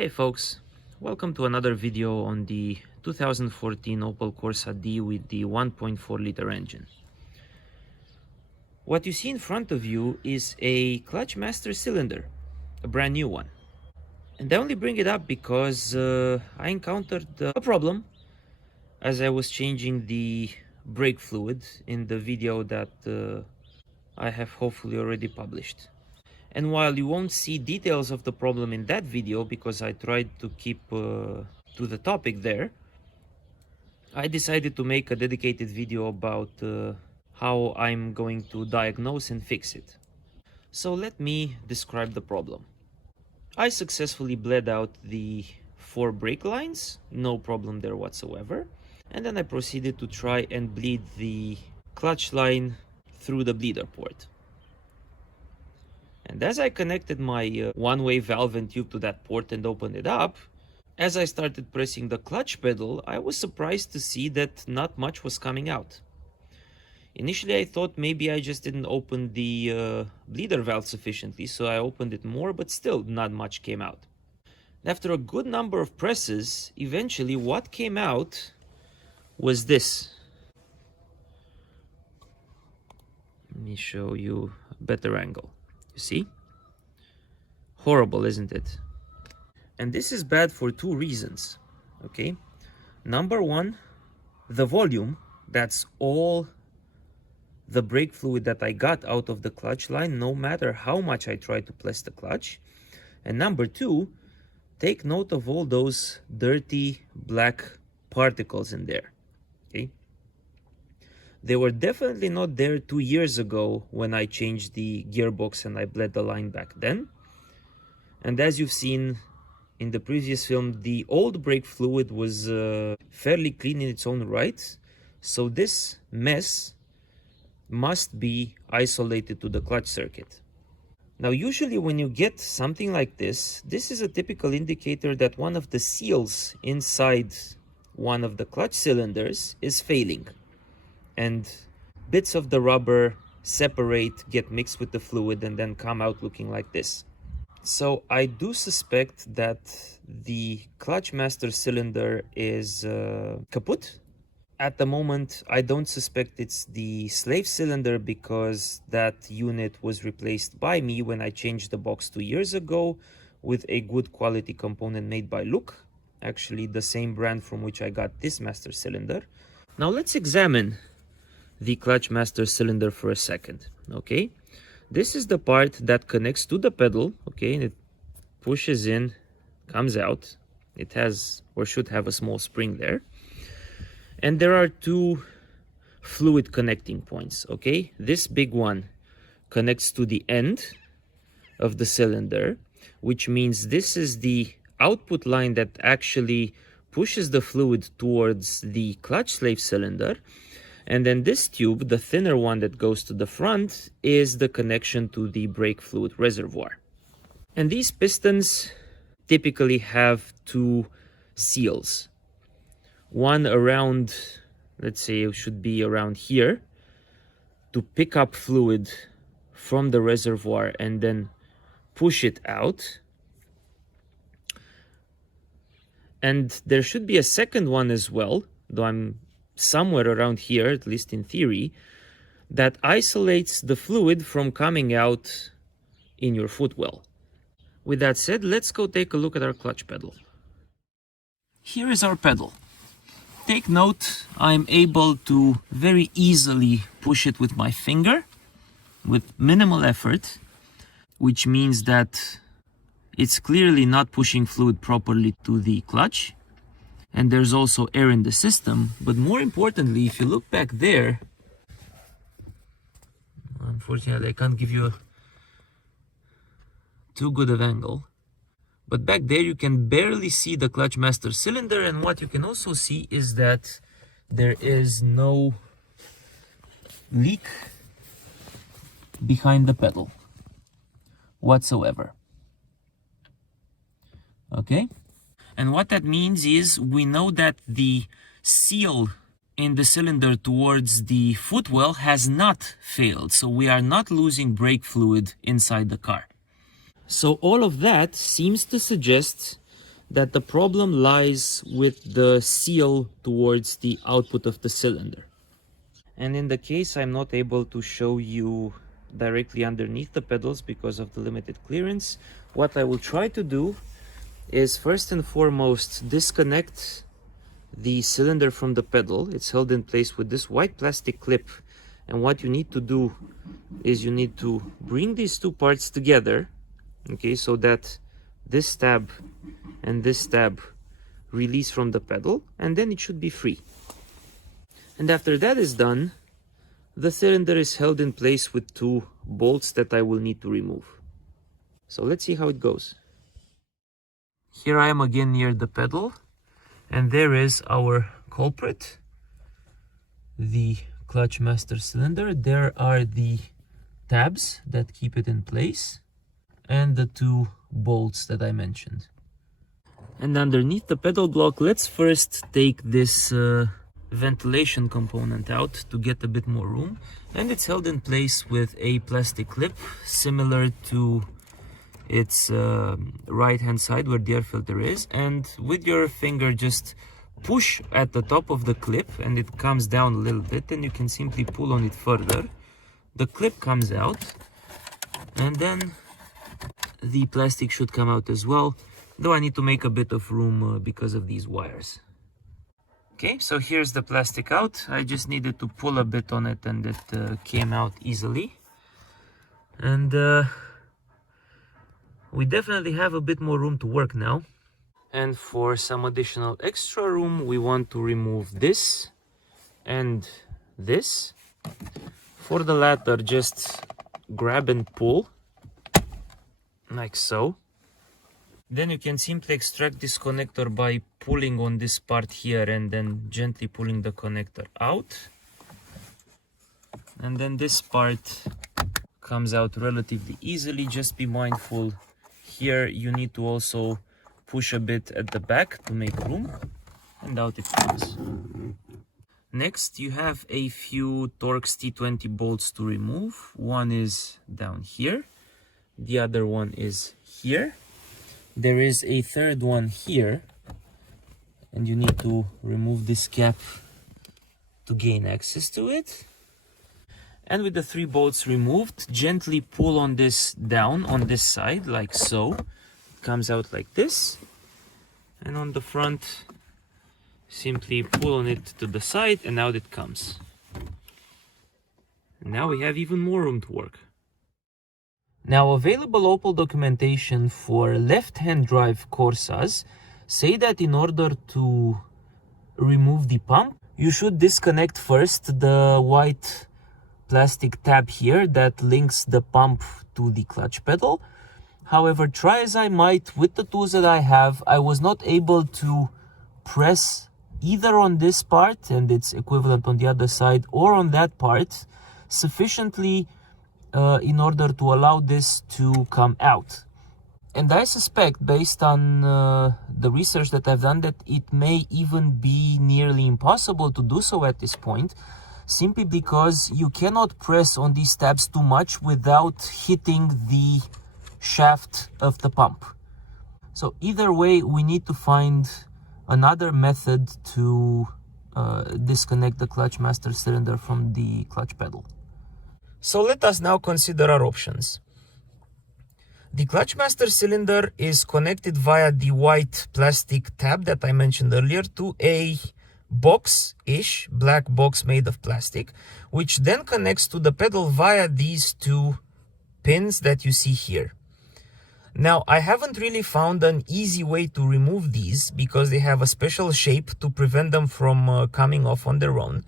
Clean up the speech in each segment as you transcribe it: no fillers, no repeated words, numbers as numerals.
Hey folks, welcome to another video on the 2014 Opel Corsa D with the 1.4 liter engine. What you see in front of you is a clutch master cylinder, a brand new one. And I only bring it up because I encountered a problem as I was changing the brake fluid in the video that I have hopefully already published. And while you won't see details of the problem in that video because I tried to keep to the topic there, I decided to make a dedicated video about how I'm going to diagnose and fix it. So let me describe the problem. I successfully bled out the 4 brake lines, no problem there whatsoever. And then I proceeded to try and bleed the clutch line through the bleeder port. And as I connected my one-way valve and tube to that port and opened it up, as I started pressing the clutch pedal, I was surprised to see that not much was coming out. Initially, I thought maybe I just didn't open the bleeder valve sufficiently, so I opened it more, but still not much came out. After a good number of presses, eventually what came out was this. Let me show you a better angle. You see? Horrible, isn't it? And this is bad for 2 reasons, okay? Number one, the volume, that's all the brake fluid that I got out of the clutch line, no matter how much I try to press the clutch. And number 2, take note of all those dirty black particles in there, okay? They were definitely not there 2 years ago when I changed the gearbox and I bled the line back then. And as you've seen in the previous film, the old brake fluid was fairly clean in its own right. So this mess must be isolated to the clutch circuit. Now, usually when you get something like this is a typical indicator that one of the seals inside one of the clutch cylinders is failing. And bits of the rubber separate, get mixed with the fluid, and then come out looking like this. So I do suspect that the clutch master cylinder is kaput. At the moment, I don't suspect it's the slave cylinder because that unit was replaced by me when I changed the box 2 years ago with a good quality component made by Look, actually the same brand from which I got this master cylinder. Now let's examine the clutch master cylinder for a second, okay? This is the part that connects to the pedal, okay, and it pushes in, comes out. It has, or should have, a small spring there. And there are 2 fluid connecting points, okay? This big one connects to the end of the cylinder, which means this is the output line that actually pushes the fluid towards the clutch slave cylinder. And then this tube, the thinner one that goes to the front, is the connection to the brake fluid reservoir. And these pistons typically have 2 seals. One around, let's say it should be around here, to pick up fluid from the reservoir and then push it out. And there should be a second one as well, though I'm somewhere around here, at least in theory, that isolates the fluid from coming out in your footwell. With that said, let's go take a look at our clutch pedal. Here is our pedal. Take note, I'm able to very easily push it with my finger with minimal effort, which means that it's clearly not pushing fluid properly to the clutch. And there's also air in the system. But more importantly, if you look back there, unfortunately I can't give you too good of angle, but back there you can barely see the clutch master cylinder, and what you can also see is that there is no leak behind the pedal whatsoever. Okay? And what that means is we know that the seal in the cylinder towards the footwell has not failed. So we are not losing brake fluid inside the car. So all of that seems to suggest that the problem lies with the seal towards the output of the cylinder. And in the case I'm not able to show you directly underneath the pedals because of the limited clearance, what I will try to do is first and foremost disconnect the cylinder from the pedal. It's held in place with this white plastic clip, and what you need to do is you need to bring these two parts together, okay, so that this tab and this tab release from the pedal, and then it should be free. And after that is done, the cylinder is held in place with two bolts that I will need to remove. So let's see how it goes. Here I am again near the pedal, and there is our culprit, the clutch master cylinder. There are the tabs that keep it in place, and the two bolts that I mentioned. And underneath the pedal block, let's first take this ventilation component out to get a bit more room. And it's held in place with a plastic clip similar to its right hand side where the air filter is, and with your finger just push at the top of the clip and it comes down a little bit, and you can simply pull on it further. The clip comes out, and then the plastic should come out as well, though I need to make a bit of room because of these wires. Okay, so here's the plastic out. I just needed to pull a bit on it and it came out easily. And we definitely have a bit more room to work now. And for some additional extra room, we want to remove this and this. For the latter, just grab and pull, like so. Then you can simply extract this connector by pulling on this part here and then gently pulling the connector out. And then this part comes out relatively easily. Just be mindful. Here you need to also push a bit at the back to make room, and out it comes. Next, you have a few Torx T20 bolts to remove. One is down here, the other one is here. There is a third one here, and you need to remove this cap to gain access to it. And with the three bolts removed, gently pull on this down on this side, like so. It comes out like this. And on the front, simply pull on it to the side, and out it comes. And now we have even more room to work. Now, available Opel documentation for left-hand drive Corsas say that in order to remove the pump, you should disconnect first the white plastic tab here that links the pump to the clutch pedal. However, try as I might with the tools that I have, I was not able to press either on this part and its equivalent on the other side, or on that part sufficiently in order to allow this to come out. And I suspect, based on the research that I've done, that it may even be nearly impossible to do so at this point, simply because you cannot press on these tabs too much without hitting the shaft of the pump. So either way, we need to find another method to disconnect the clutch master cylinder from the clutch pedal. So let us now consider our options. The clutch master cylinder is connected via the white plastic tab that I mentioned earlier to a box-ish black box made of plastic, which then connects to the pedal via these two pins that you see here. Now, I haven't really found an easy way to remove these because they have a special shape to prevent them from coming off on their own.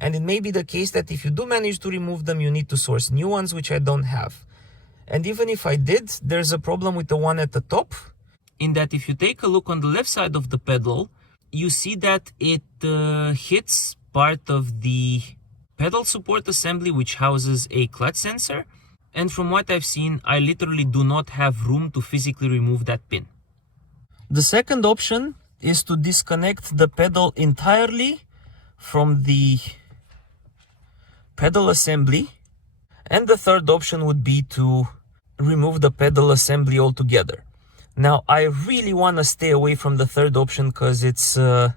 And it may be the case that if you do manage to remove them, you need to source new ones, which I don't have. And even if I did, there's a problem with the one at the top, in that if you take a look on the left side of the pedal, you see that it hits part of the pedal support assembly, which houses a clutch sensor. And from what I've seen, I literally do not have room to physically remove that pin. The second option is to disconnect the pedal entirely from the pedal assembly. And the third option would be to remove the pedal assembly altogether. Now, I really want to stay away from the third option because it's a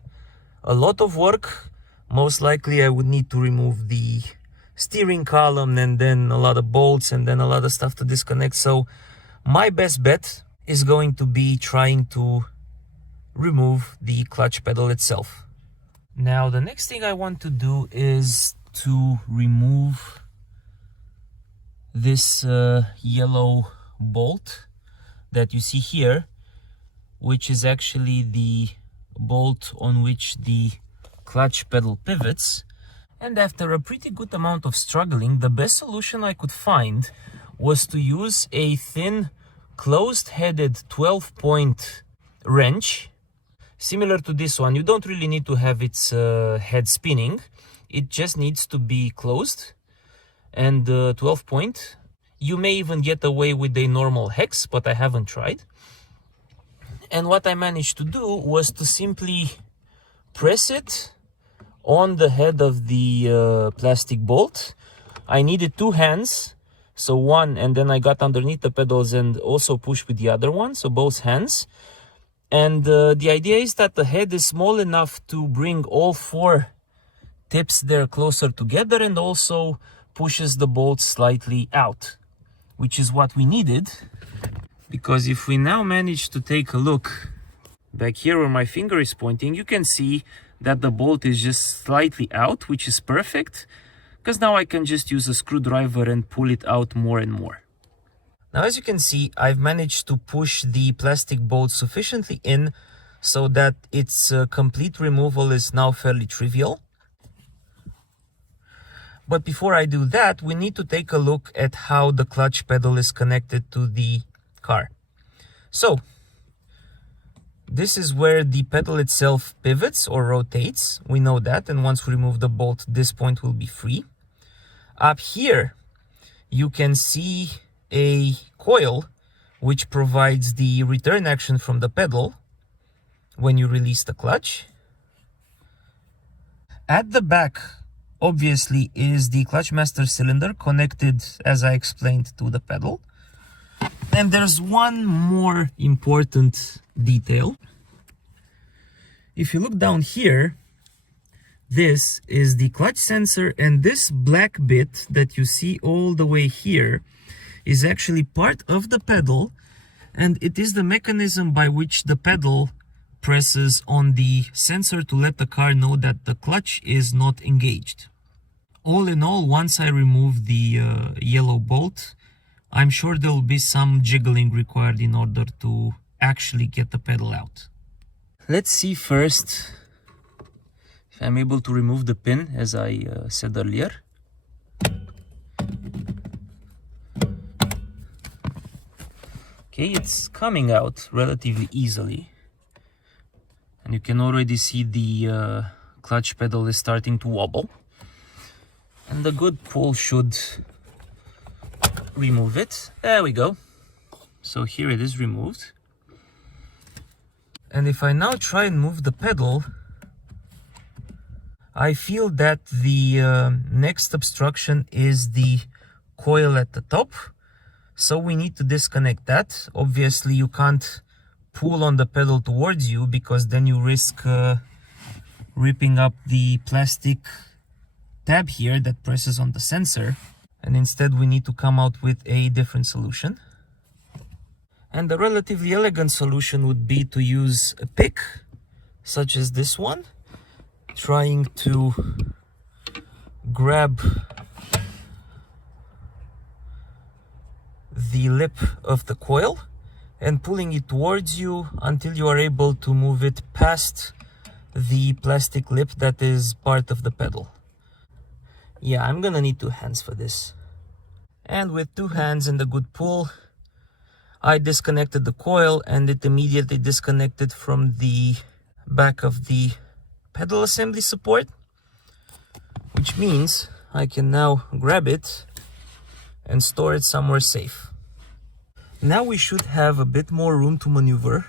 lot of work. Most likely I would need to remove the steering column and then a lot of bolts and then a lot of stuff to disconnect. So my best bet is going to be trying to remove the clutch pedal itself. Now, the next thing I want to do is to remove this yellow bolt that you see here, which is actually the bolt on which the clutch pedal pivots. And after a pretty good amount of struggling, the best solution I could find was to use a thin closed-headed 12-point wrench, similar to this one. You don't really need to have its head spinning. It just needs to be closed and 12-point. You may even get away with a normal hex, but I haven't tried. And what I managed to do was to simply press it on the head of the plastic bolt. I needed two hands, so one, and then I got underneath the pedals and also pushed with the other one, so both hands. And the idea is that the head is small enough to bring all four tips there closer together and also pushes the bolt slightly out, which is what we needed. Because if we now manage to take a look back here where my finger is pointing, you can see that the bolt is just slightly out, which is perfect, because now I can just use a screwdriver and pull it out more and more. Now, as you can see, I've managed to push the plastic bolt sufficiently in so that its complete removal is now fairly trivial. But before I do that, we need to take a look at how the clutch pedal is connected to the car. So, this is where the pedal itself pivots or rotates. We know that, and once we remove the bolt, this point will be free. Up here, you can see a coil which provides the return action from the pedal when you release the clutch. At the back, obviously, is the clutch master cylinder connected, as I explained, to the pedal. And there's one more important detail. If you look down here, this is the clutch sensor, and this black bit that you see all the way here is actually part of the pedal, and it is the mechanism by which the pedal presses on the sensor to let the car know that the clutch is not engaged. All in all, once I remove the yellow bolt, I'm sure there will be some jiggling required in order to actually get the pedal out. Let's see first if I'm able to remove the pin, as I said earlier. Okay, it's coming out relatively easily. And you can already see the clutch pedal is starting to wobble. And a good pull should remove it. There we go. So here it is removed. And if I now try and move the pedal, I feel that the next obstruction is the coil at the top. So we need to disconnect that. Obviously, you can't pull on the pedal towards you because then you risk ripping up the plastic tab here that presses on the sensor. And instead, we need to come out with a different solution. And the relatively elegant solution would be to use a pick, such as this one, trying to grab the lip of the coil and pulling it towards you until you are able to move it past the plastic lip that is part of the pedal. Yeah, I'm gonna need two hands for this. And with two hands and a good pull, I disconnected the coil and it immediately disconnected from the back of the pedal assembly support, which means I can now grab it and store it somewhere safe. Now we should have a bit more room to maneuver.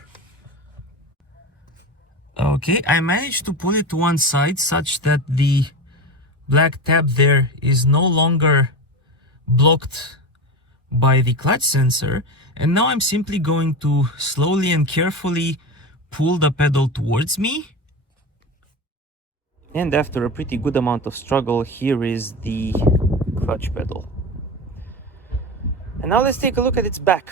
Okay, I managed to pull it to one side such that the black tab there is no longer blocked by the clutch sensor, and now I'm simply going to slowly and carefully pull the pedal towards me. And after a pretty good amount of struggle, here is the clutch pedal. And now let's take a look at its back.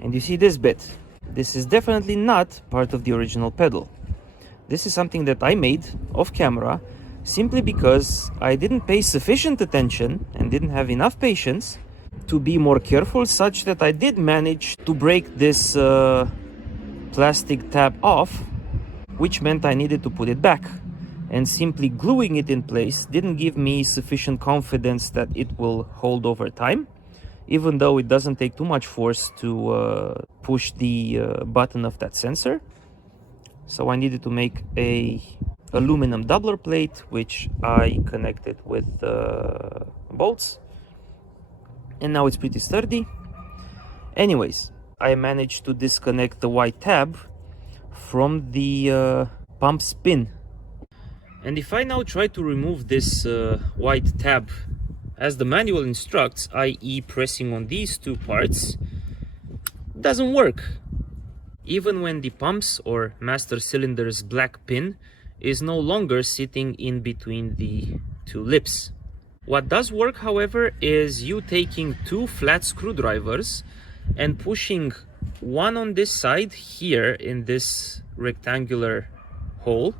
And you see this bit. This is definitely not part of the original pedal. This is something that I made off camera simply because I didn't pay sufficient attention and didn't have enough patience to be more careful, such that I did manage to break this plastic tab off, which meant I needed to put it back. And simply gluing it in place didn't give me sufficient confidence that it will hold over time, even though it doesn't take too much force to push the button of that sensor. So I needed to make a aluminum doubler plate, which I connected with bolts, and now it's pretty sturdy. Anyways, I managed to disconnect the white tab from the pump pin. And if I now try to remove this white tab as the manual instructs, i.e. pressing on these two parts, it doesn't work. Even when the pump's or master cylinder's black pin is no longer sitting in between the two lips. What does work, however, is you taking two flat screwdrivers and pushing one on this side here in this rectangular hole,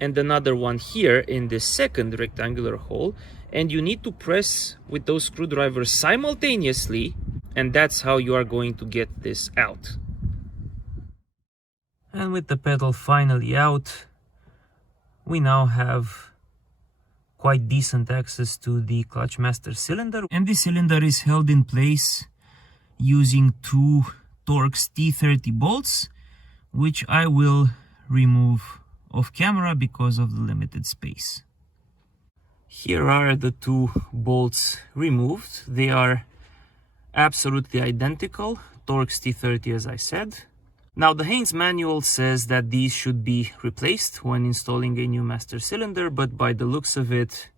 and another one here in this second rectangular hole, and you need to press with those screwdrivers simultaneously, and that's how you are going to get this out. And with the pedal finally out, we now have quite decent access to the clutch master cylinder, and the cylinder is held in place using two Torx T30 bolts, which I will remove off camera because of the limited space. Here are the two bolts removed. They are absolutely identical, Torx T30 as I said. Now the Haynes manual says that these should be replaced when installing a new master cylinder, but by the looks of it,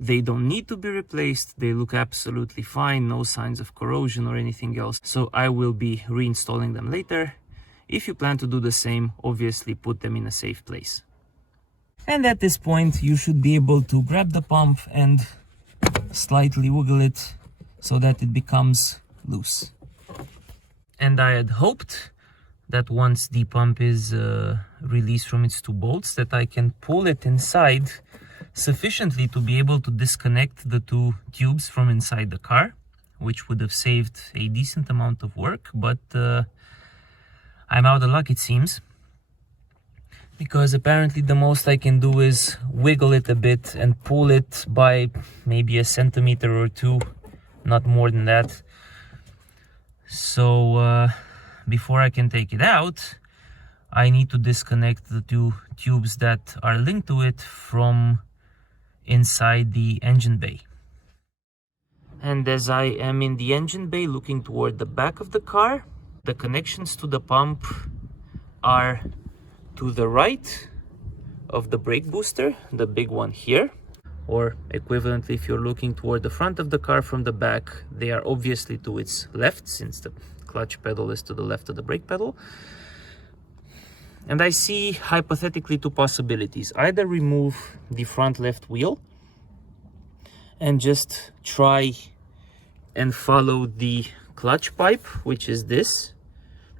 they don't need to be replaced. They look absolutely fine, no signs of corrosion or anything else. So I will be reinstalling them later. If you plan to do the same, obviously put them in a safe place. And at this point, you should be able to grab the pump and slightly wiggle it so that it becomes loose. And I had hoped that once the pump is released from its two bolts, that I can pull it inside sufficiently to be able to disconnect the two tubes from inside the car, which would have saved a decent amount of work, but I'm out of luck, it seems, because apparently the most I can do is wiggle it a bit and pull it by maybe a centimeter or two, not more than that. So before I can take it out, I need to disconnect the two tubes that are linked to it from inside the engine bay. And as I am in the engine bay looking toward the back of the car, the connections to the pump are to the right of the brake booster, the big one here, or equivalently, if you're looking toward the front of the car from the back, they are obviously to its left, since the clutch pedal is to the left of the brake pedal. And I see hypothetically two possibilities: either remove the front left wheel and just try and follow the clutch pipe, which is this.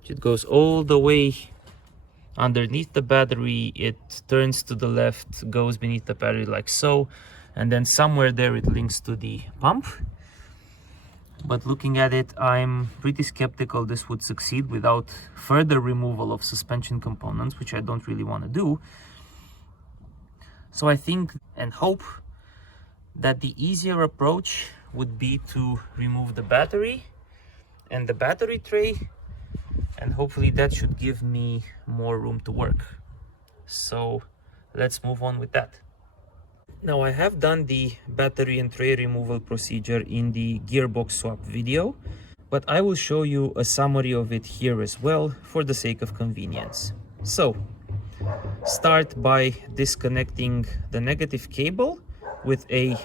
It goes all the way underneath the battery, it turns to the left, goes beneath the battery like so, and then somewhere there it links to the pump. But looking at it, I'm pretty skeptical this would succeed without further removal of suspension components, which I don't really want to do. So I think and hope that the easier approach would be to remove the battery and the battery tray, and hopefully that should give me more room to work. So let's move on with that. Now I have done the battery and tray removal procedure in the gearbox swap video, but I will show you a summary of it here as well for the sake of convenience. So start by disconnecting the negative cable with a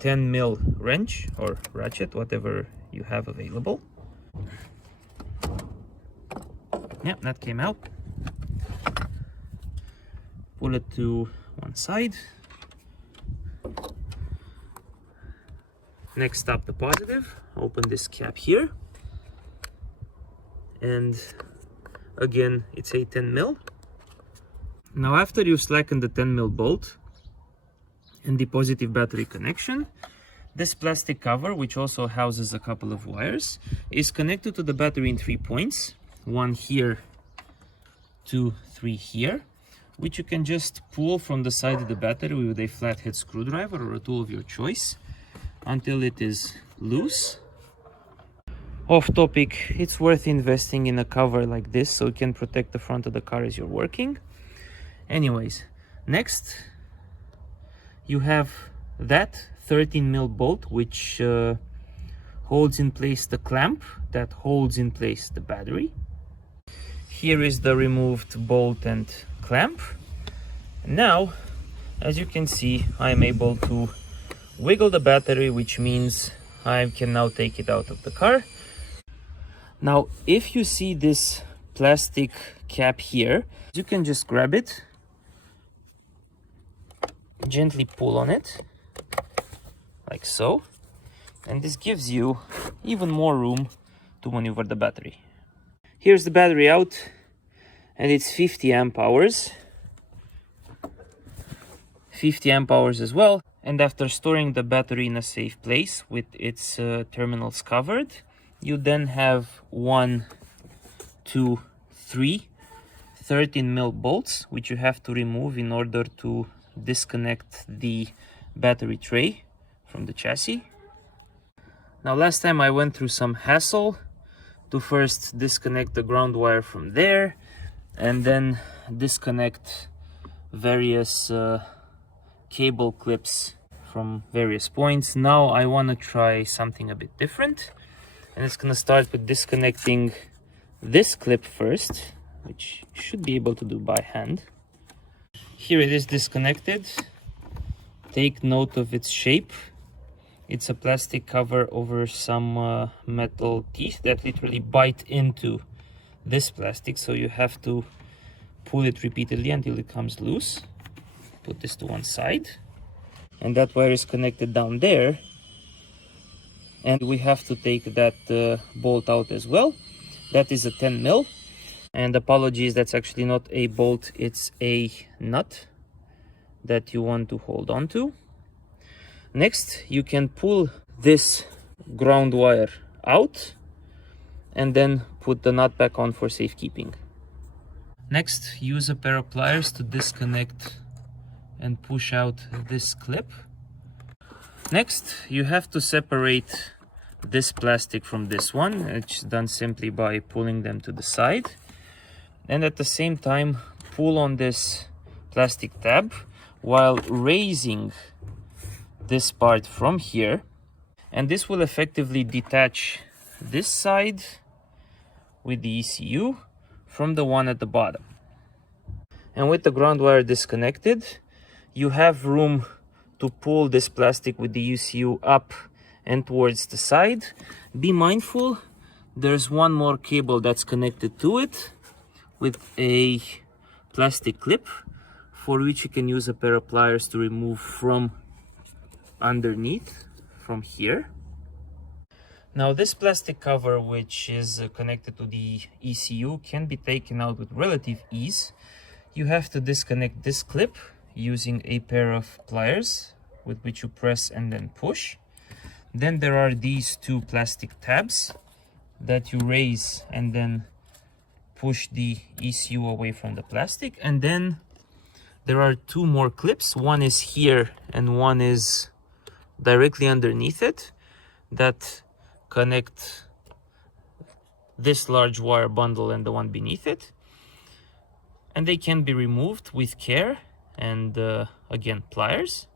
10 mil wrench or ratchet, whatever you have available. Yeah, that came out. Pull it to one side. Next up, the positive. Open this cap here. And again, it's a 10 mil. Now, after you slacken the 10 mil bolt and the positive battery connection, this plastic cover, which also houses a couple of wires, is connected to the battery in 3 points. One here, 2, 3 here, which you can just pull from the side of the battery with a flathead screwdriver or a tool of your choice until it is loose. Off topic, it's worth investing in a cover like this so it can protect the front of the car as you're working. Anyways, next you have that 13 mil bolt, which holds in place the clamp that holds in place the battery. Here is the removed bolt and clamp. Now, as you can see, I am able to wiggle the battery, which means I can now take it out of the car. Now, if you see this plastic cap here, you can just grab it, gently pull on it, like so, and this gives you even more room to maneuver the battery. Here's the battery out, and it's 50 amp hours. 50 amp hours as well. And after storing the battery in a safe place with its terminals covered, you then have 1, 2, 3 13 mil bolts, which you have to remove in order to disconnect the battery tray from the chassis. Now, last time I went through some hassle to first disconnect the ground wire from there and then disconnect various cable clips from various points. Now I want to try something a bit different, and it's going to start with disconnecting this clip first, which you should be able to do by hand. Here it is disconnected. Take note of its shape. It's a plastic cover over some metal teeth that literally bite into this plastic, so you have to pull it repeatedly until it comes loose. Put this to one side, and that wire is connected down there, and we have to take that bolt out as well. That is a 10 mil, and apologies, that's actually not a bolt, it's a nut that you want to hold on to. Next, you can pull this ground wire out and then put the nut back on for safekeeping. Next, use a pair of pliers to disconnect and push out this clip. Next, you have to separate this plastic from this one. It's done simply by pulling them to the side. And at the same time, pull on this plastic tab while raising this part from here, and this will effectively detach this side with the ECU from the one at the bottom. And with the ground wire disconnected, you have room to pull this plastic with the ECU up and towards the side. Be mindful, there's one more cable that's connected to it with a plastic clip, for which you can use a pair of pliers to remove from underneath, from here. Now, this plastic cover, which is connected to the ECU, can be taken out with relative ease. You have to disconnect this clip using a pair of pliers with which you press and then push. Then there are these two plastic tabs that you raise and then push the ECU away from the plastic. And then there are two more clips. One is here and one is directly underneath it that connect this large wire bundle and the one beneath it. And they can be removed with care and again, pliers.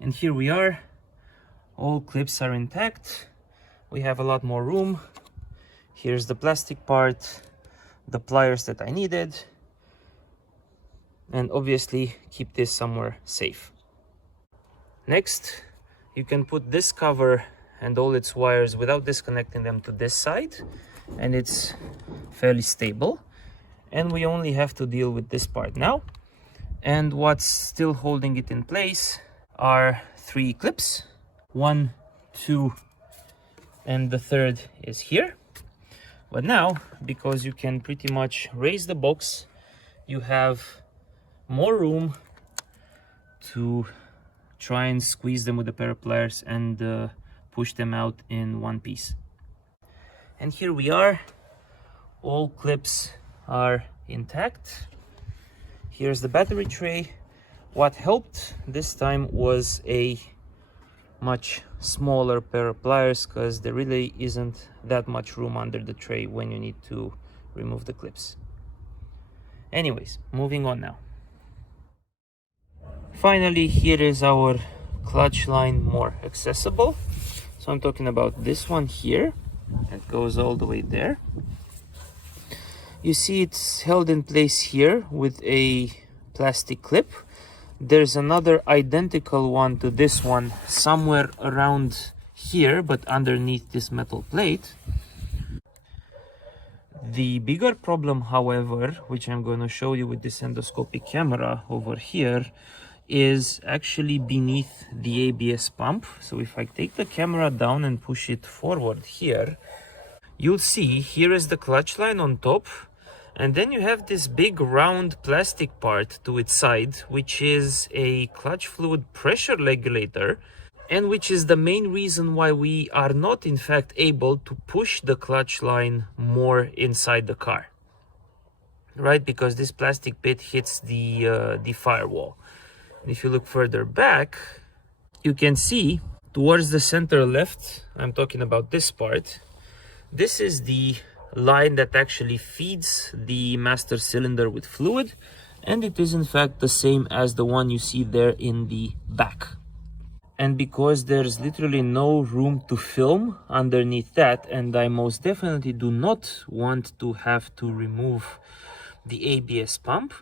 And here we are. All clips are intact. We have a lot more room. Here's the plastic part, the pliers that I needed, and obviously keep this somewhere safe. Next, you can put this cover and all its wires without disconnecting them to this side, and it's fairly stable. And we only have to deal with this part now. And what's still holding it in place are 3 clips. 1, 2, and the third is here. But now, because you can pretty much raise the box, you have more room to try and squeeze them with a pair of pliers and push them out in one piece. And here we are. All clips are intact. Here's the battery tray. What helped this time was a much smaller pair of pliers, because there really isn't that much room under the tray when you need to remove the clips. Anyways, moving on now. Finally, here is our clutch line more accessible. So I'm talking about this one here. It goes all the way there. You see it's held in place here with a plastic clip. There's another identical one to this one somewhere around here, but underneath this metal plate. The bigger problem, however, which I'm going to show you with this endoscopic camera over here, is actually beneath the ABS pump. So if I take the camera down and push it forward here, you'll see here is the clutch line on top, and then you have this big round plastic part to its side, which is a clutch fluid pressure regulator, and which is the main reason why we are not in fact able to push the clutch line more inside the car, right? Because this plastic bit hits the firewall. And if you look further back, you can see towards the center left, I'm talking about this part, this is the line that actually feeds the master cylinder with fluid, and it is in fact the same as the one you see there in the back. And because there's literally no room to film underneath that, and I most definitely do not want to have to remove the ABS pump,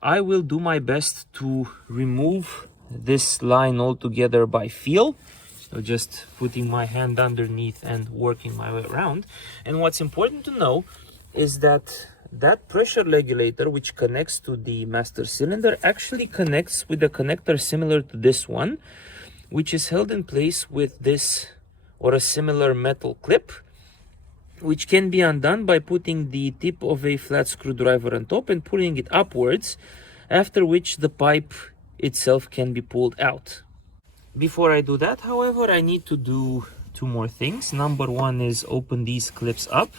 I will do my best to remove this line altogether by feel. So just putting my hand underneath and working my way around. And what's important to know is that that pressure regulator, which connects to the master cylinder, actually connects with a connector similar to this one, which is held in place with this or a similar metal clip, which can be undone by putting the tip of a flat screwdriver on top and pulling it upwards, after which the pipe itself can be pulled out. Before I do that, however, I need to do 2 more things. Number 1 is open these clips up,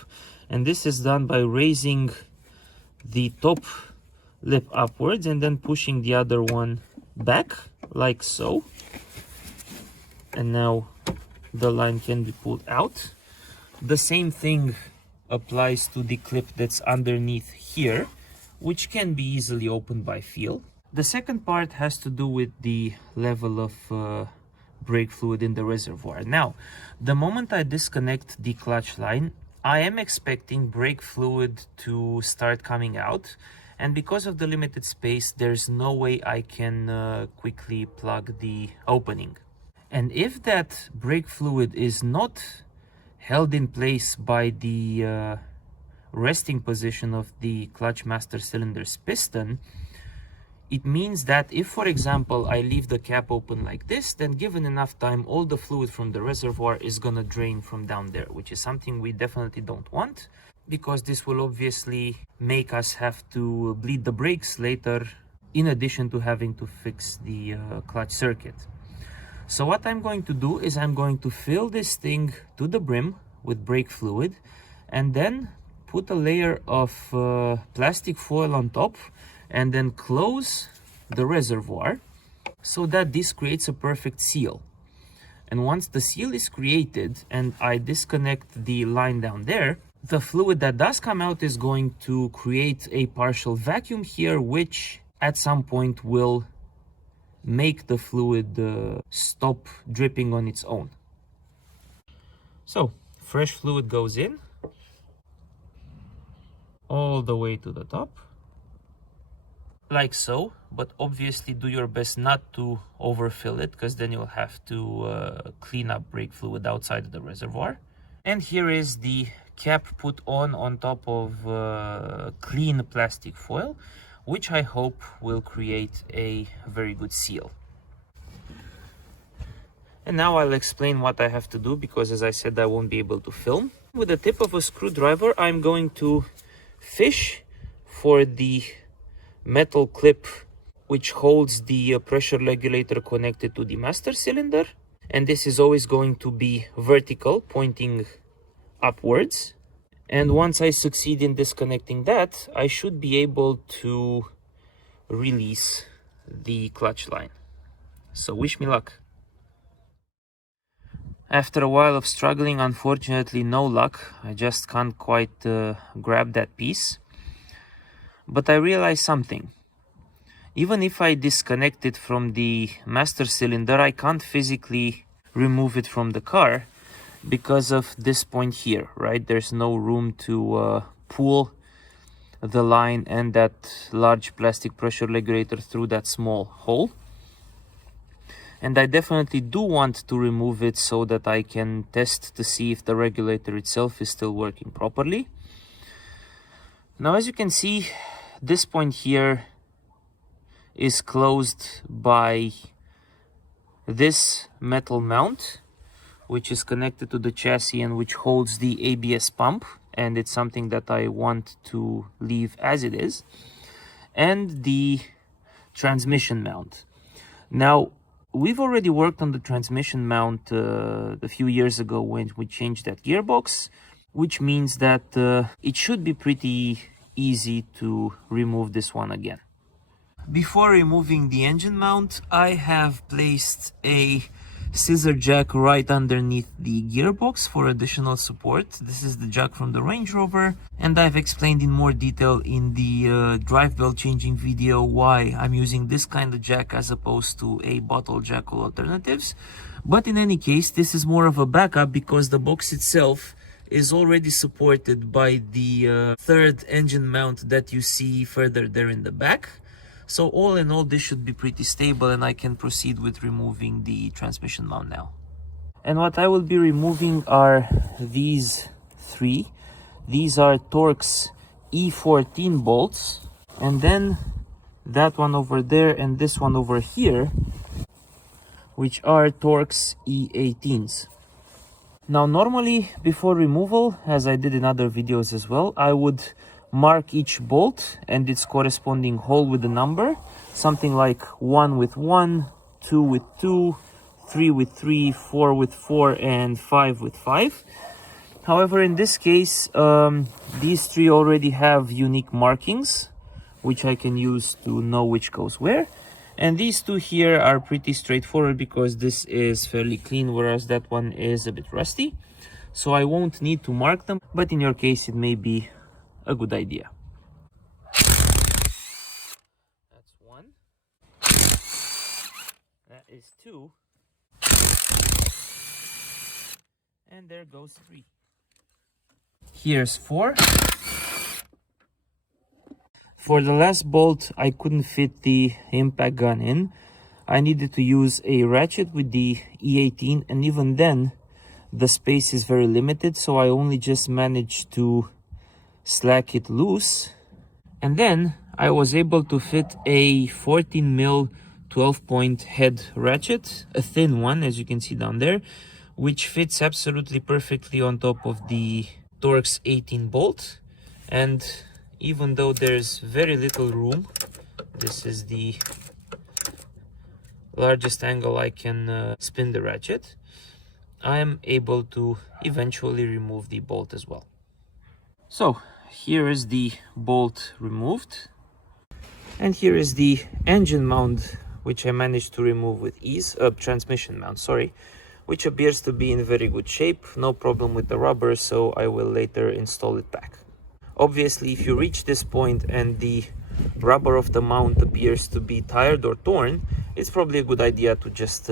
and this is done by raising the top lip upwards and then pushing the other one back like so. And now the line can be pulled out. The same thing applies to the clip that's underneath here, which can be easily opened by feel. The second part has to do with the level of brake fluid in the reservoir. Now, the moment I disconnect the clutch line, I am expecting brake fluid to start coming out, and because of the limited space, there's no way I can quickly plug the opening. And if that brake fluid is not held in place by the resting position of the clutch master cylinder's piston, it means that if, for example, I leave the cap open like this, then given enough time, all the fluid from the reservoir is gonna drain from down there, which is something we definitely don't want, because this will obviously make us have to bleed the brakes later, in addition to having to fix the clutch circuit. So what I'm going to do is I'm going to fill this thing to the brim with brake fluid, and then put a layer of plastic foil on top, and then close the reservoir so that this creates a perfect seal. And once the seal is created and I disconnect the line down there, the fluid that does come out is going to create a partial vacuum here, which at some point will make the fluid stop dripping on its own. So fresh fluid goes in all the way to the top. like so, but obviously do your best not to overfill it, because then you'll have to clean up brake fluid outside of the reservoir. And here is the cap put on top of clean plastic foil, which I hope will create a very good seal. And now I'll explain what I have to do, because as I said, I won't be able to film. With the tip of a screwdriver, I'm going to fish for the metal clip which holds the pressure regulator connected to the master cylinder. And this is always going to be vertical, pointing upwards. And once I succeed in disconnecting that, I should be able to release the clutch line. So wish me luck. After a while of struggling, unfortunately no luck. I just can't quite grab that piece. But I realized something. Even if I disconnect it from the master cylinder, I can't physically remove it from the car because of this point here, right? There's no room to pull the line and that large plastic pressure regulator through that small hole. And I definitely do want to remove it so that I can test to see if the regulator itself is still working properly. Now, as you can see, this point here is closed by this metal mount, which is connected to the chassis and which holds the ABS pump. And it's something that I want to leave as it is. And the transmission mount. Now, we've already worked on the transmission mount a few years ago when we changed that gearbox, which means that it should be pretty easy to remove this one again. Before removing the engine mount, I have placed a scissor jack right underneath the gearbox for additional support. This is the jack from the Range Rover, and I've explained in more detail in the drive belt changing video why I'm using this kind of jack as opposed to a bottle jack or alternatives. But in any case, this is more of a backup because the box itself is already supported by the third engine mount that you see further there in the back. So all in all, this should be pretty stable, and I can proceed with removing the transmission mount now. And what I will be removing are these three. These are Torx E14 bolts, and then that one over there and this one over here, which are Torx E18s. Now normally before removal, as I did in other videos as well, I would mark each bolt and its corresponding hole with a number, something like 1 with 1, 2 with 2, 3 with 3, 4 with 4, and 5 with 5. However, in this case, these three already have unique markings, which I can use to know which goes where. And these two here are pretty straightforward because this is fairly clean, whereas that one is a bit rusty. So I won't need to mark them, but in your case, it may be a good idea. That's one. That is two. And there goes three. Here's four. For the last bolt, I couldn't fit the impact gun in. I needed to use a ratchet with the E18, and even then, the space is very limited, so I only just managed to slack it loose. And then I was able to fit a 14mm 12-point head ratchet, a thin one, as you can see down there, which fits absolutely perfectly on top of the Torx 18 bolt. And even though there's very little room, this is the largest angle I can spin the ratchet, I am able to eventually remove the bolt as well. So here is the bolt removed, and here is the engine mount, which I managed to remove with ease. Transmission mount, sorry, which appears to be in very good shape. No problem with the rubber, so I will later install it back. Obviously, if you reach this point and the rubber of the mount appears to be tired or torn, it's probably a good idea to just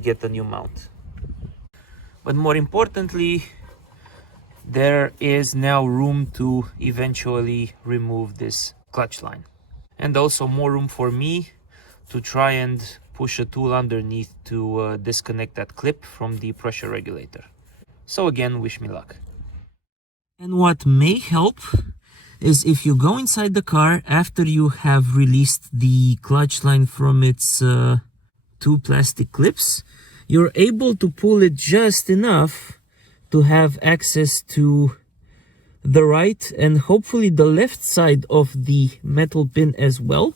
get a new mount. But more importantly, there is now room to eventually remove this clutch line. and also more room for me to try and push a tool underneath to disconnect that clip from the pressure regulator. So again, wish me luck. And what may help is if you go inside the car after you have released the clutch line from its two plastic clips, you're able to pull it just enough to have access to the right and hopefully the left side of the metal pin as well.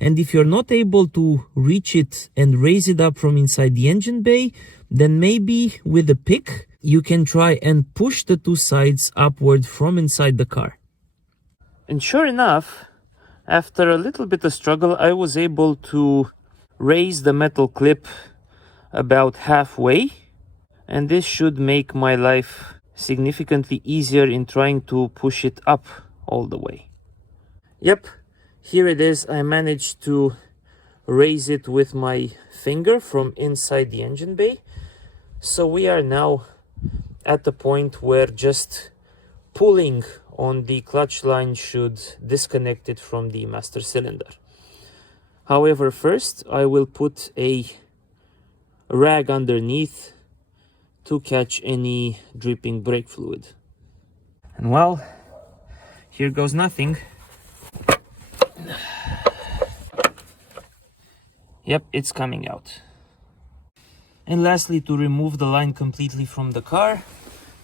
And if you're not able to reach it and raise it up from inside the engine bay, then maybe with a pick you can try and push the two sides upward from inside the car. And sure enough, after a little bit of struggle, I was able to raise the metal clip about halfway, and this should make my life significantly easier in trying to push it up all the way. Yep, here it is. I managed to raise it with my finger from inside the engine bay. So we are now at the point where just pulling on the clutch line should disconnect it from the master cylinder. However, first I will put a rag underneath to catch any dripping brake fluid. And well, here goes nothing. Yep, it's coming out. And lastly, to remove the line completely from the car,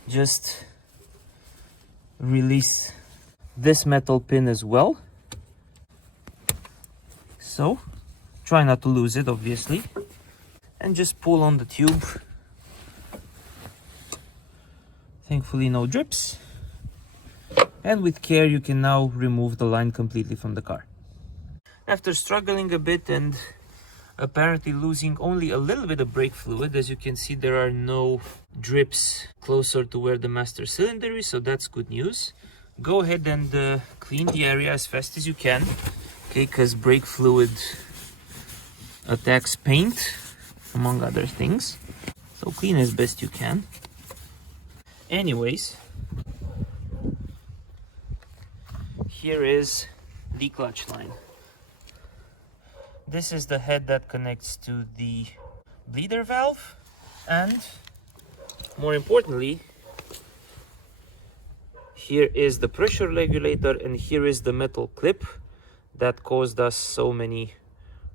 just release this metal pin as well. So, try not to lose it, obviously. And just pull on the tube. Thankfully, no drips. And with care, you can now remove the line completely from the car. After struggling a bit and apparently losing only a little bit of brake fluid, as you can see, there are no drips closer to where the master cylinder is, so that's good news. Go ahead and clean the area as fast as you can, okay, because brake fluid attacks paint, among other things. So clean as best you can. Anyways, here is the clutch line. This is the head that connects to the bleeder valve, and more importantly, here is the pressure regulator, and here is the metal clip that caused us so many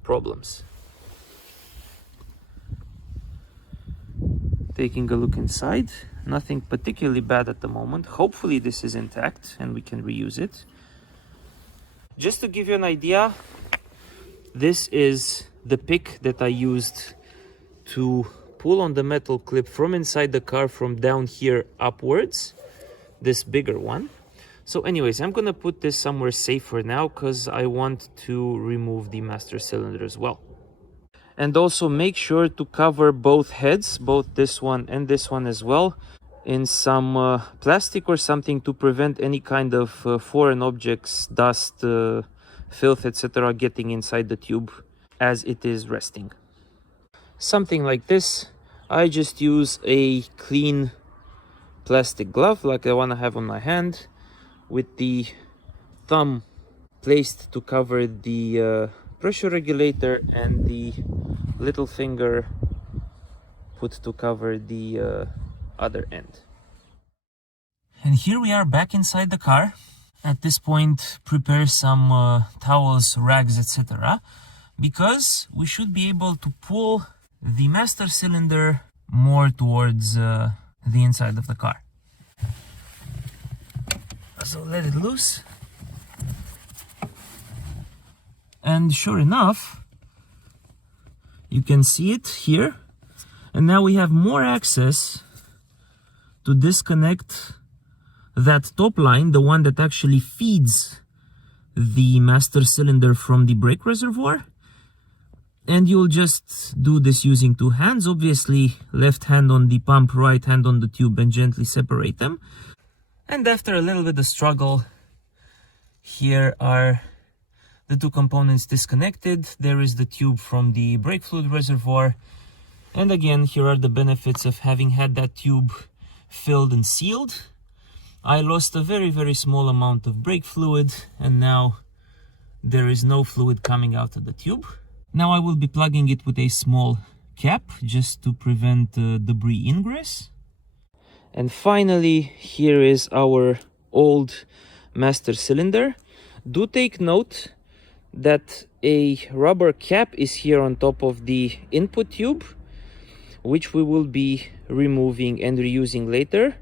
problems. Taking a look inside, nothing particularly bad at the moment. Hopefully this is intact and we can reuse it. Just to give you an idea, this is the pick that I used to pull on the metal clip from inside the car from down here upwards, this bigger one. So anyways, I'm gonna put this somewhere safer now because I want to remove the master cylinder as well. And also make sure to cover both heads, both this one and this one as well, in some plastic or something to prevent any kind of foreign objects, dust, filth, etc. getting inside the tube as it is resting. Something like this. I just use a clean plastic glove like the one I have on my hand, with the thumb placed to cover the pressure regulator and the little finger put to cover the other end. And here we are back inside the car. At this point, prepare some towels, rags, etc. because we should be able to pull the master cylinder more towards the inside of the car. So let it loose. And sure enough, you can see it here. And now we have more access to disconnect that top line, the one that actually feeds the master cylinder from the brake reservoir. And you'll just do this using two hands, obviously left hand on the pump, right hand on the tube, and gently separate them. And after a little bit of struggle, here are the two components disconnected. There is the tube from the brake fluid reservoir. And again, here are the benefits of having had that tube filled and sealed. I lost a very, very small amount of brake fluid, and now there is no fluid coming out of the tube. Now I will be plugging it with a small cap just to prevent debris ingress. And finally, here is our old master cylinder. Do take note that a rubber cap is here on top of the input tube, which we will be removing and reusing later.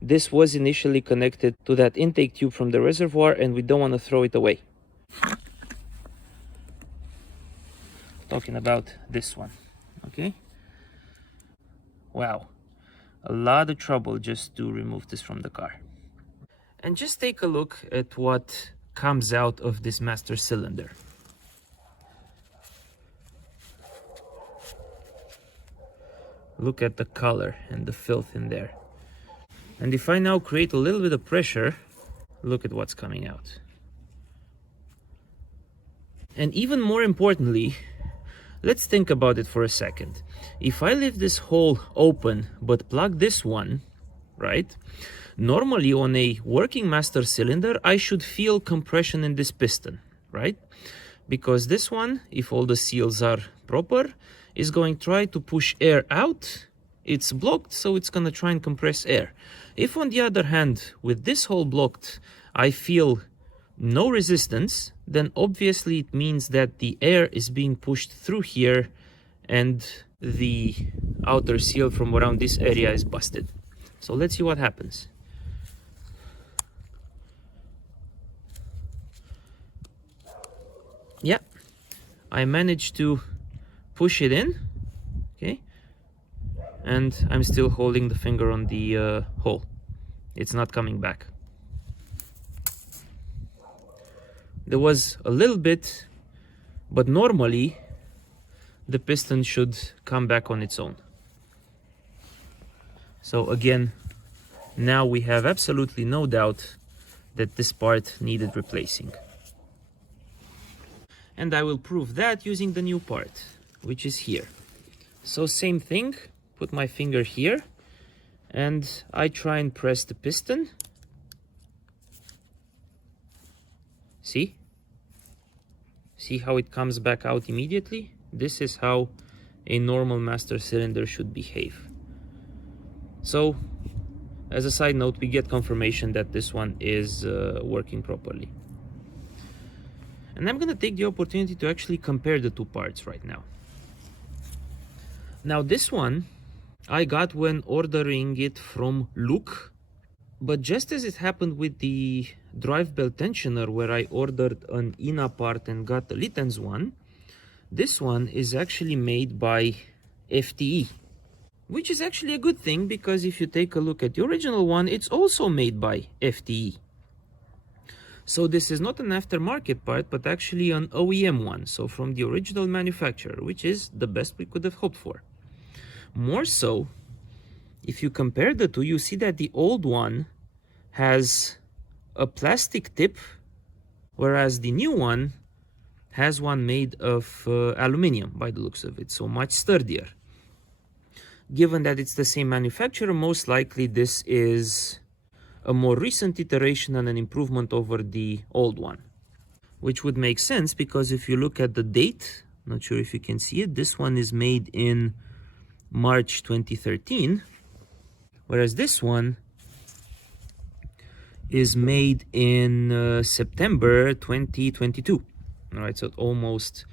This was initially connected to that intake tube from the reservoir, and we don't want to throw it away. Talking about this one, okay? Wow, a lot of trouble just to remove this from the car. And just take a look at what comes out of this master cylinder. Look at the color and the filth in there. And if I now create a little bit of pressure, look at what's coming out. And even more importantly, let's think about it for a second. If I leave this hole open but plug this one, right? Normally on a working master cylinder, I should feel compression in this piston, right? Because this one, if all the seals are proper, is going to try to push air out. It's blocked, so it's going to try and compress air. If on the other hand, with this hole blocked, I feel no resistance, then obviously it means that the air is being pushed through here and the outer seal from around this area is busted. So let's see what happens. Yeah, I managed to push it in, okay, and I'm still holding the finger on the hole. It's not coming back. There was a little bit, but normally the piston should come back on its own. So again, now we have absolutely no doubt that this part needed replacing. And I will prove that using the new part, which is here. So same thing, put my finger here and I try and press the piston. See? See how it comes back out immediately? This is how a normal master cylinder should behave. So, as a side note, we get confirmation that this one is working properly. And I'm gonna take the opportunity to actually compare the two parts right now. Now this one I got when ordering it from Look, but just as it happened with the drive belt tensioner where I ordered an INA part and got the Litens one, this one is actually made by FTE, which is actually a good thing because if you take a look at the original one, it's also made by FTE. So this is not an aftermarket part, but actually an OEM one, so from the original manufacturer, which is the best we could have hoped for. More so, if you compare the two, you see that the old one has a plastic tip, whereas the new one has one made of aluminium by the looks of it, so much sturdier. Given that it's the same manufacturer, most likely this is a more recent iteration and an improvement over the old one, which would make sense because if you look at the date, not sure if you can see it, this one is made in March 2013, whereas this one is made in September 2022. All right, so almost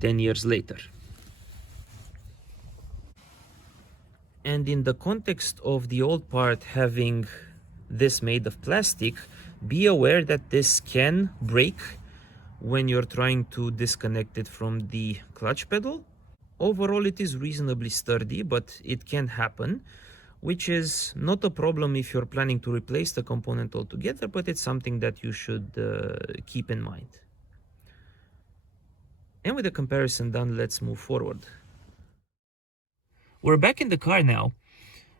10 years later. And in the context of the old part having this made of plastic, be aware that this can break when you're trying to disconnect it from the clutch pedal. Overall, it is reasonably sturdy, but it can happen, which is not a problem if you're planning to replace the component altogether, but it's something that you should keep in mind. And with the comparison done, let's move forward. We're back in the car now.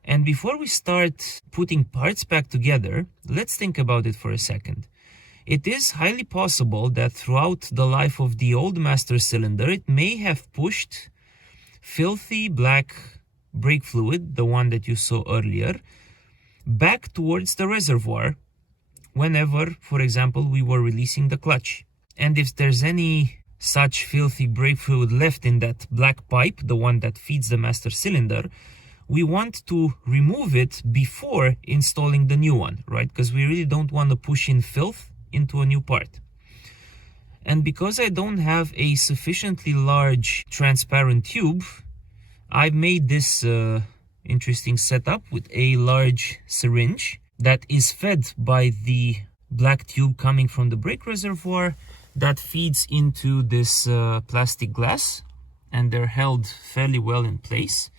And before we start putting parts back together, let's think about it for a second. It is highly possible that throughout the life of the old master cylinder, it may have pushed filthy black brake fluid, the one that you saw earlier, back towards the reservoir whenever, for example, we were releasing the clutch. And if there's any such filthy brake fluid left in that black pipe, the one that feeds the master cylinder, we want to remove it before installing the new one, right? Because we really don't want to push in filth into a new part. And because I don't have a sufficiently large transparent tube, I've made this interesting setup with a large syringe that is fed by the black tube coming from the brake reservoir that feeds into this plastic glass, and they're held fairly well in place.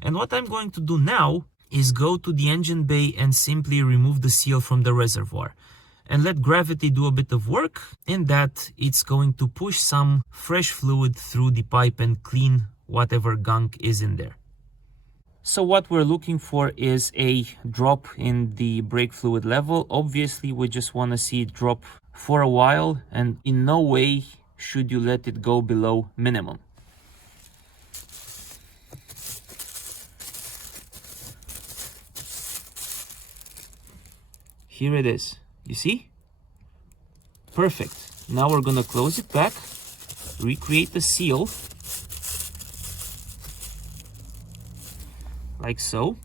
And what I'm going to do now is go to the engine bay and simply remove the seal from the reservoir and let gravity do a bit of work, in that it's going to push some fresh fluid through the pipe and clean whatever gunk is in there. So what we're looking for is a drop in the brake fluid level. Obviously, we just want to see it drop for a while, and in no way should you let it go below minimum. Here it is. You see? Perfect. Now we're gonna close it back, recreate the seal, like so,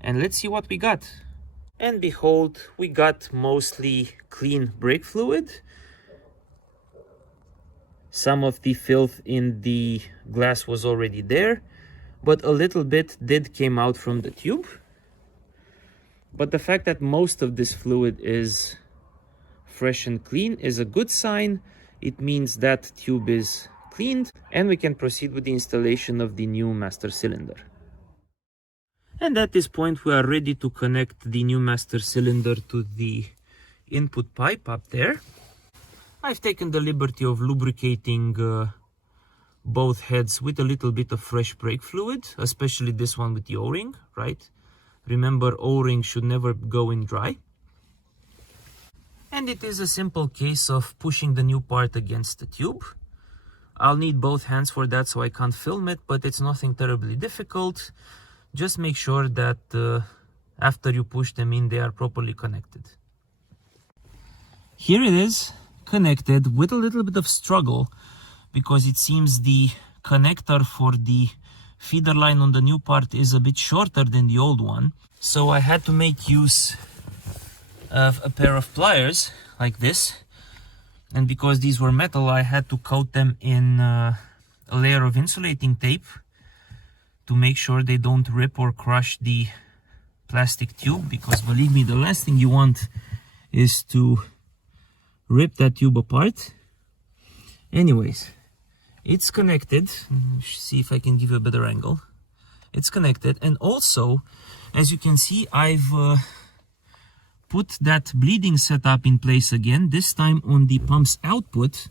and let's see what we got. And behold, we got mostly clean brake fluid. Some of the filth in the glass was already there, but a little bit did came out from the tube. But the fact that most of this fluid is fresh and clean is a good sign. It means that tube is cleaned, and we can proceed with the installation of the new master cylinder. And at this point we are ready to connect the new master cylinder to the input pipe up there. I've taken the liberty of lubricating both heads with a little bit of fresh brake fluid, especially this one with the O-ring, right? Remember, O-ring should never go in dry. And it is a simple case of pushing the new part against the tube. I'll need both hands for that, so I can't film it, but it's nothing terribly difficult. Just make sure that after you push them in, they are properly connected. Here it is, connected with a little bit of struggle, because it seems the connector for the feeder line on the new part is a bit shorter than the old one. So I had to make use of a pair of pliers like this. And because these were metal, I had to coat them in a layer of insulating tape to make sure they don't rip or crush the plastic tube, because believe me, the last thing you want is to rip that tube apart. Anyways, it's connected. See if I can give you a better angle. It's connected, and also, as you can see, I've put that bleeding setup in place again, this time on the pump's output,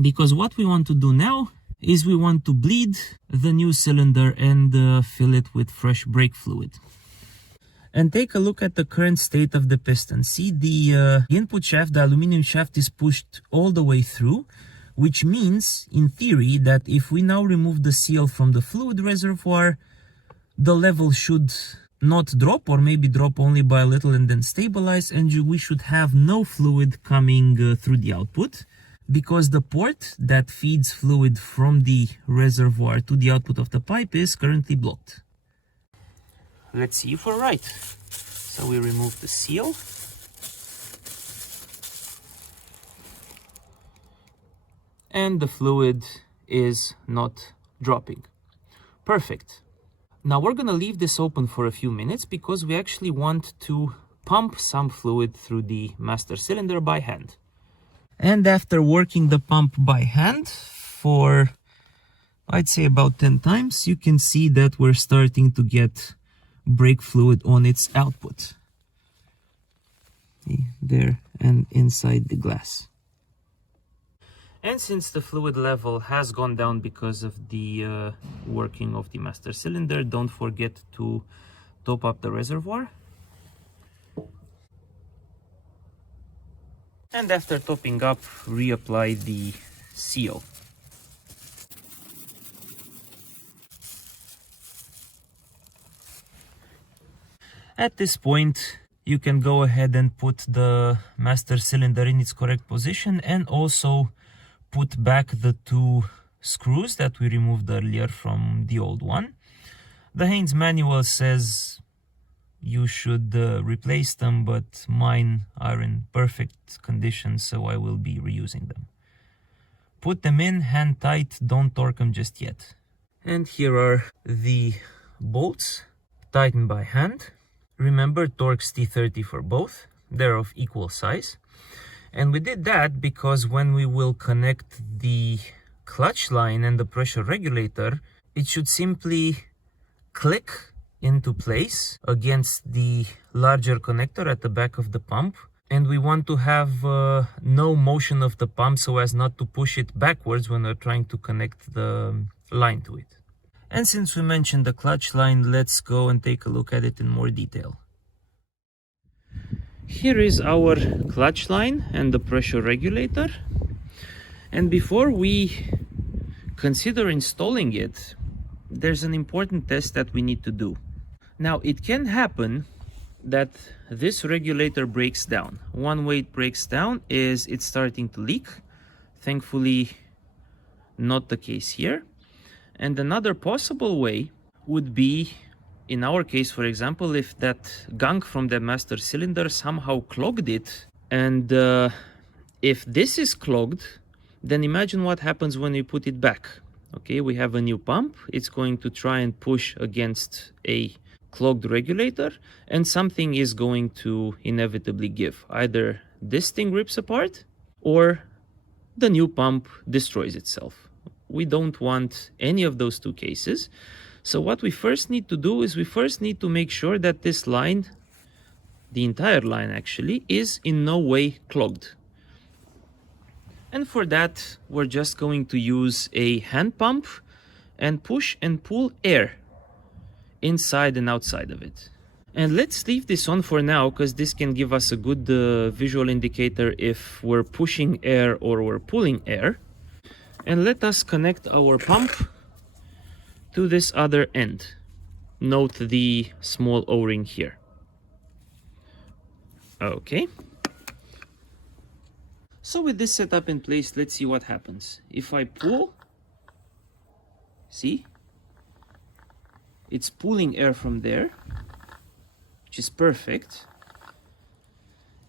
because what we want to do now is we want to bleed the new cylinder and fill it with fresh brake fluid. And take a look at the current state of the piston. See, the input shaft, the aluminum shaft, is pushed all the way through, which means, in theory, that if we now remove the seal from the fluid reservoir, the level should not drop, or maybe drop only by a little and then stabilize, and we should have no fluid coming through the output, because the port that feeds fluid from the reservoir to the output of the pipe is currently blocked. Let's see if we're right. So we remove the seal. And the fluid is not dropping. Perfect. Now we're gonna leave this open for a few minutes, because we actually want to pump some fluid through the master cylinder by hand. And after working the pump by hand for, I'd say, about 10 times, you can see that we're starting to get brake fluid on its output. See, there and inside the glass. And since the fluid level has gone down because of the working of the master cylinder, don't forget to top up the reservoir. And after topping up, reapply the seal. At this point, you can go ahead and put the master cylinder in its correct position and also put back the two screws that we removed earlier from the old one. The Haynes manual says you should replace them, but mine are in perfect condition, so I will be reusing them. Put them in, hand tight, don't torque them just yet. And here are the bolts, tightened by hand. Remember, Torx T30 for both, they're of equal size. And we did that because when we will connect the clutch line and the pressure regulator, it should simply click into place against the larger connector at the back of the pump. And we want to have no motion of the pump so as not to push it backwards when we're trying to connect the line to it. And since we mentioned the clutch line, let's go and take a look at it in more detail. Here is our clutch line and the pressure regulator. And before we consider installing it, there's an important test that we need to do. Now, it can happen that this regulator breaks down. One way it breaks down is it's starting to leak. Thankfully, not the case here. And another possible way would be, in our case, for example, if that gunk from the master cylinder somehow clogged it. And if this is clogged, then imagine what happens when we put it back. Okay, we have a new pump. It's going to try and push against a clogged regulator, and something is going to inevitably give. Either this thing rips apart or the new pump destroys itself. We don't want any of those two cases. So what we first need to do is we first need to make sure that this line, the entire line actually, is in no way clogged. And for that, we're just going to use a hand pump and push and pull air inside and outside of it. And let's leave this on for now, because this can give us a good visual indicator if we're pushing air or we're pulling air. And let us connect our pump to this other end. Note the small O-ring here. Okay. So with this setup in place, let's see what happens. If I pull, see? It's pulling air from there, which is perfect.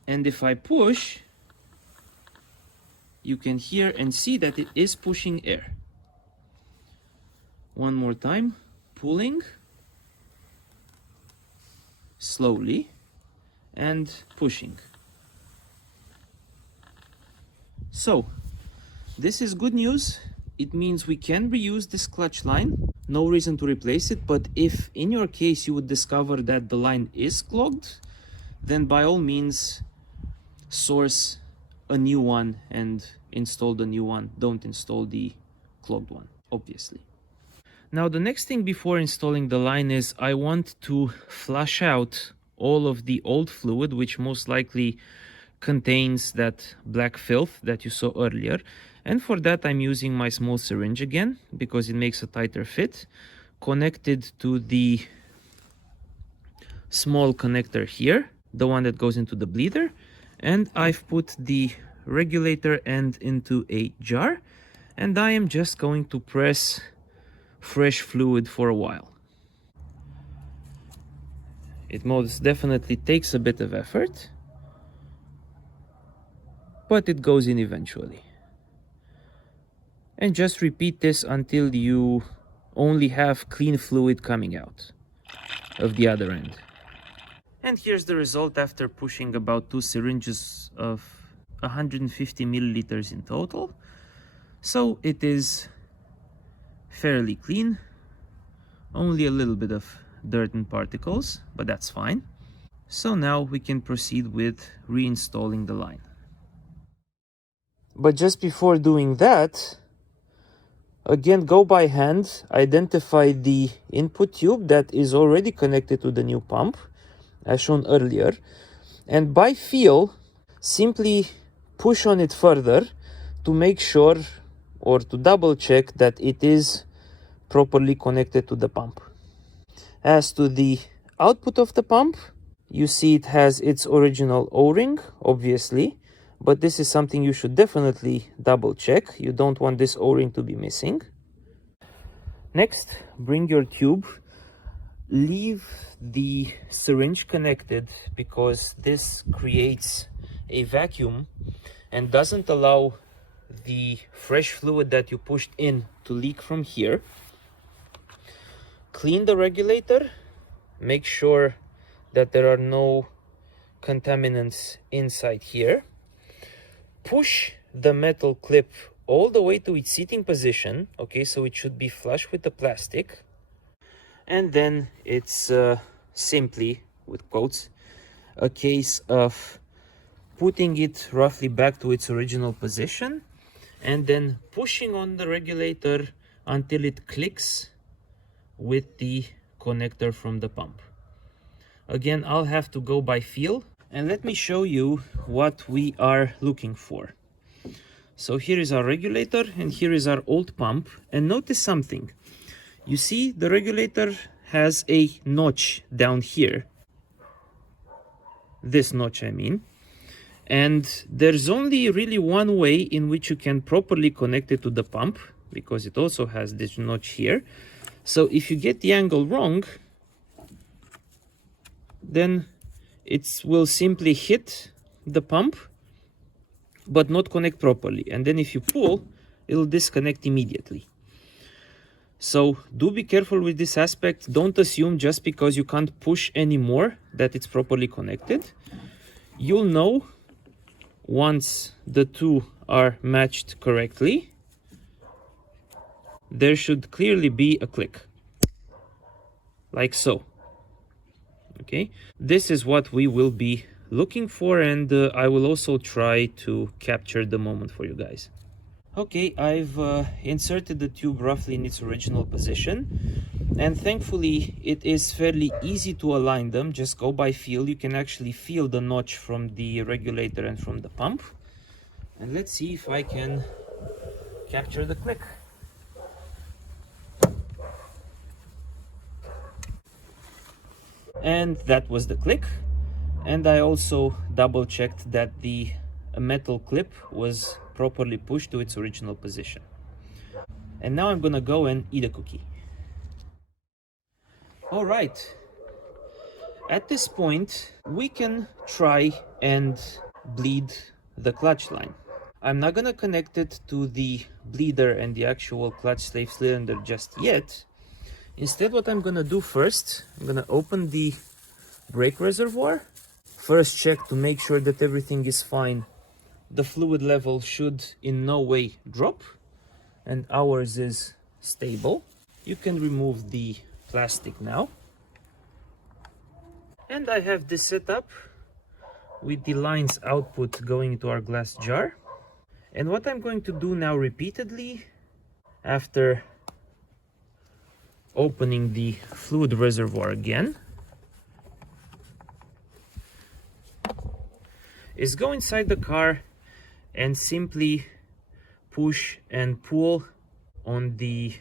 And if I push, you can hear and see that it is pushing air. One more time, pulling slowly and pushing. So this is good news. It means we can reuse this clutch line. No reason to replace it, but if in your case you would discover that the line is clogged, then by all means source a new one and install the new one. Don't install the clogged one, obviously. Now the next thing before installing the line is I want to flush out all of the old fluid, which most likely contains that black filth that you saw earlier. And for that I'm using my small syringe again, because it makes a tighter fit, connected to the small connector here, the one that goes into the bleeder. And I've put the regulator end into a jar, and I am just going to press fresh fluid for a while. It most definitely takes a bit of effort, but it goes in eventually. And just repeat this until you only have clean fluid coming out of the other end. And here's the result after pushing about 2 syringes of 150 milliliters in total. So it is fairly clean, only a little bit of dirt and particles, but that's fine. So now we can proceed with reinstalling the line. But just before doing that, again, go by hand, identify the input tube that is already connected to the new pump, as shown earlier, and by feel, simply push on it further to make sure or to double check that it is properly connected to the pump. As to the output of the pump, You see it has its original O-ring, obviously, but this is something you should definitely double check. You don't want this O-ring to be missing. Next, bring your tube. Leave the syringe connected because this creates a vacuum and doesn't allow the fresh fluid that you pushed in to leak from here. Clean the regulator. Make sure that there are no contaminants inside here. Push the metal clip all the way to its seating position. Okay, so it should be flush with the plastic. And then it's simply, with quotes, a case of putting it roughly back to its original position and then pushing on the regulator until it clicks with the connector from the pump. Again, I'll have to go by feel, and let me show you what we are looking for. So here is our regulator and here is our old pump, and notice something. You see the regulator has a notch down here. This notch, I mean. And there's only really one way in which you can properly connect it to the pump, because it also has this notch here. So if you get the angle wrong, then it will simply hit the pump but not connect properly, and then if you pull, it'll disconnect immediately. So do be careful with this aspect. Don't assume just because you can't push anymore that it's properly connected. You'll know once the two are matched correctly. There should clearly be a click, like so. Okay, this is what we will be looking for, and I will also try to capture the moment for you guys. Okay, I've inserted the tube roughly in its original position, and thankfully it is fairly easy to align them. Just go by feel. You can actually feel the notch from the regulator and from the pump. And let's see if I can capture the click. And that was the click. And I also double checked that the metal clip was properly pushed to its original position. And now I'm gonna go and eat a cookie. All right, at this point we can try and bleed the clutch line. I'm not gonna connect it to the bleeder and the actual clutch slave cylinder just yet. Instead, what I'm gonna do first, I'm gonna open the brake reservoir. First, check to make sure that everything is fine. The fluid level should in no way drop, and ours is stable. You can remove the plastic now. And I have this set up with the lines output going into our glass jar. And what I'm going to do now repeatedly, after opening the fluid reservoir again, is go inside the car and simply push and pull on the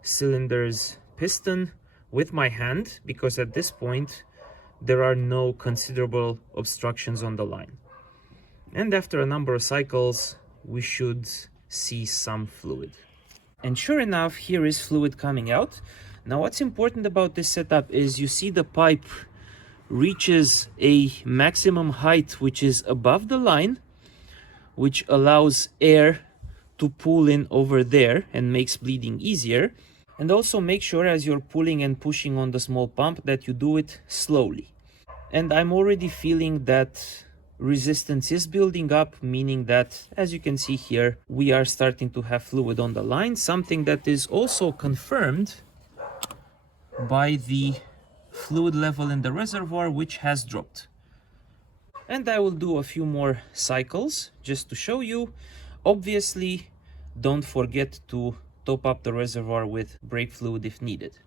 cylinder's piston with my hand, because at this point there are no considerable obstructions on the line. And after a number of cycles we should see some fluid. And sure enough, here is fluid coming out. Now what's important about this setup is you see the pipe reaches a maximum height which is above the line, which allows air to pull in over there and makes bleeding easier. And also make sure as you're pulling and pushing on the small pump that you do it slowly. And I'm already feeling that resistance is building up, meaning that, as you can see here, we are starting to have fluid on the line, something that is also confirmed by the fluid level in the reservoir, which has dropped. And I will do a few more cycles just to show you. Obviously, don't forget to top up the reservoir with brake fluid if needed.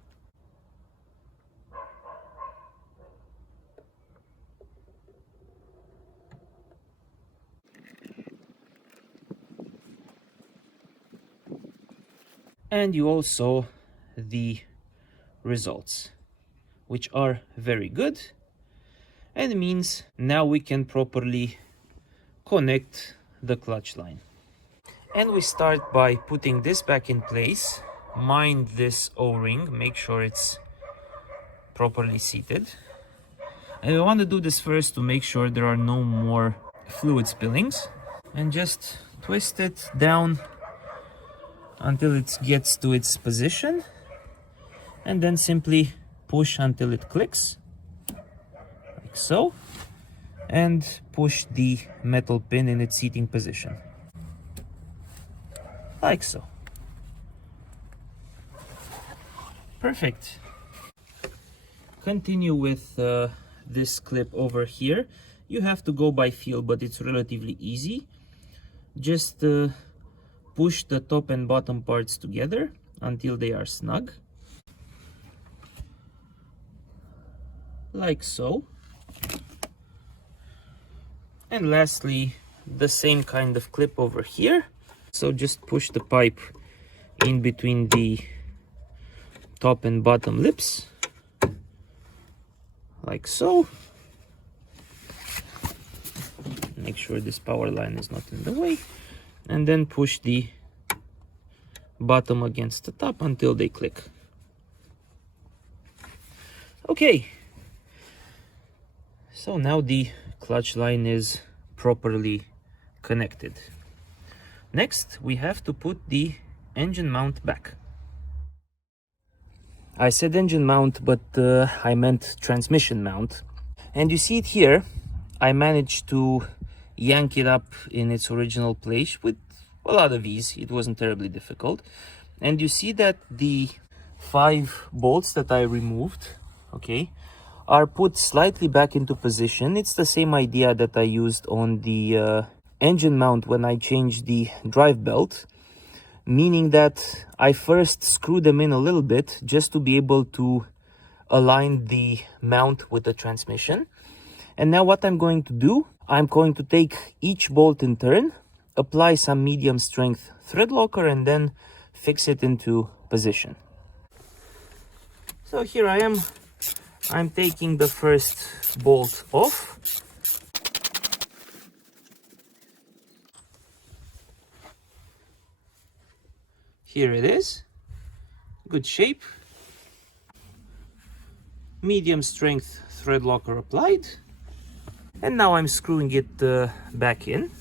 And you all saw the results, which are very good. and it means now we can properly connect the clutch line. And we start by putting this back in place. Mind this O-ring, make sure it's properly seated. And we want to do this first to make sure there are no more fluid spillings. And just twist it down until it gets to its position. And then simply push until it clicks, like so. And push the metal pin in its seating position, like so. Perfect. Continue with this clip over here. You have to go by feel, but it's relatively easy. Just push the top and bottom parts together until they are snug, like so. And lastly, the same kind of clip over here. So just push the pipe in between the top and bottom lips, like so. Make sure this power line is not in the way. And then push the bottom against the top until they click. Okay. So now the clutch line is properly connected. Next, we have to put the engine mount back. I said engine mount, but I meant transmission mount. And you see it here. I managed to yank it up in its original place with a lot of ease. It wasn't terribly difficult. And you see that the 5 bolts that I removed, okay, are put slightly back into position. It's the same idea that I used on the engine mount when I changed the drive belt, meaning that I first screw them in a little bit just to be able to align the mount with the transmission. And now what I'm going to do, I'm going to take each bolt in turn, apply some medium strength thread locker, and then fix it into position. So here I am. I'm taking the first bolt off. Here it is. Good shape. Medium strength thread locker applied. And now I'm screwing it back in.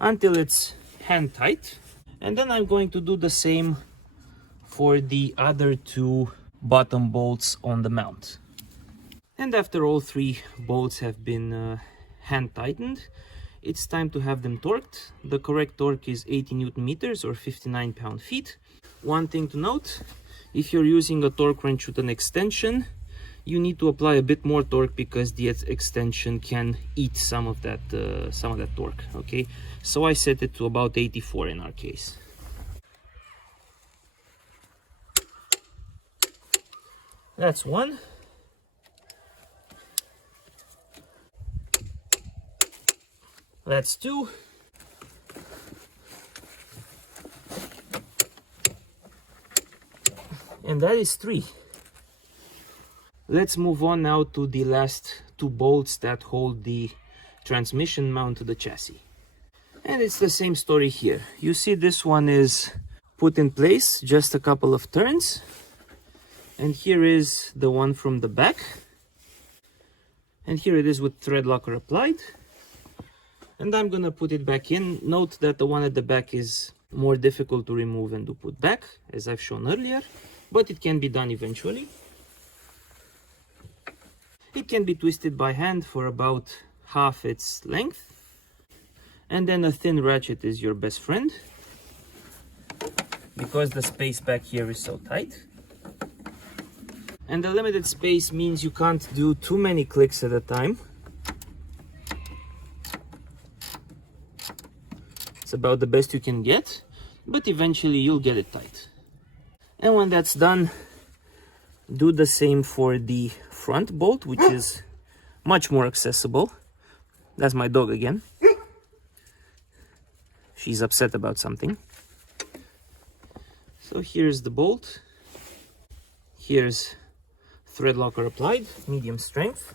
Until it's hand tight. And then I'm going to do the same for the other 2 bottom bolts on the mount. And after all 3 bolts have been hand tightened, it's time to have them torqued. The correct torque is 80 Newton meters or 59 pound-feet. One thing to note, if you're using a torque wrench with an extension, you need to apply a bit more torque because the extension can eat some of that torque. Okay, so I set it to about 84 in our case. That's one. That's 2. And that is 3. Let's move on now to the last 2 bolts that hold the transmission mount to the chassis. And it's the same story here. You see this one is put in place, just a couple of turns. And here is the one from the back. And here it is with thread locker applied. And I'm gonna put it back in. Note that the one at the back is more difficult to remove and to put back, as I've shown earlier, but it can be done eventually. It can be twisted by hand for about half its length. And then a thin ratchet is your best friend, because the space back here is so tight. And the limited space means you can't do too many clicks at a time. It's about the best you can get, but eventually you'll get it tight. And when that's done, do the same for the front bolt, which is much more accessible. That's my dog again. She's upset about something. So here's the bolt. Here's thread locker applied, medium strength.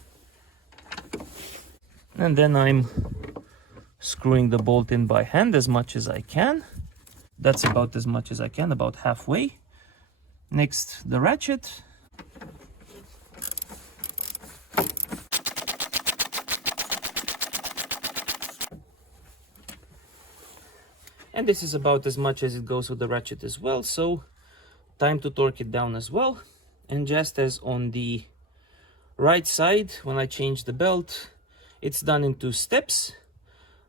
And then I'm screwing the bolt in by hand as much as I can. That's about as much as I can, about halfway. Next, the ratchet. And this is about as much as it goes with the ratchet as well, so time to torque it down as well. And just as on the right side, when I change the belt, it's done in 2 steps.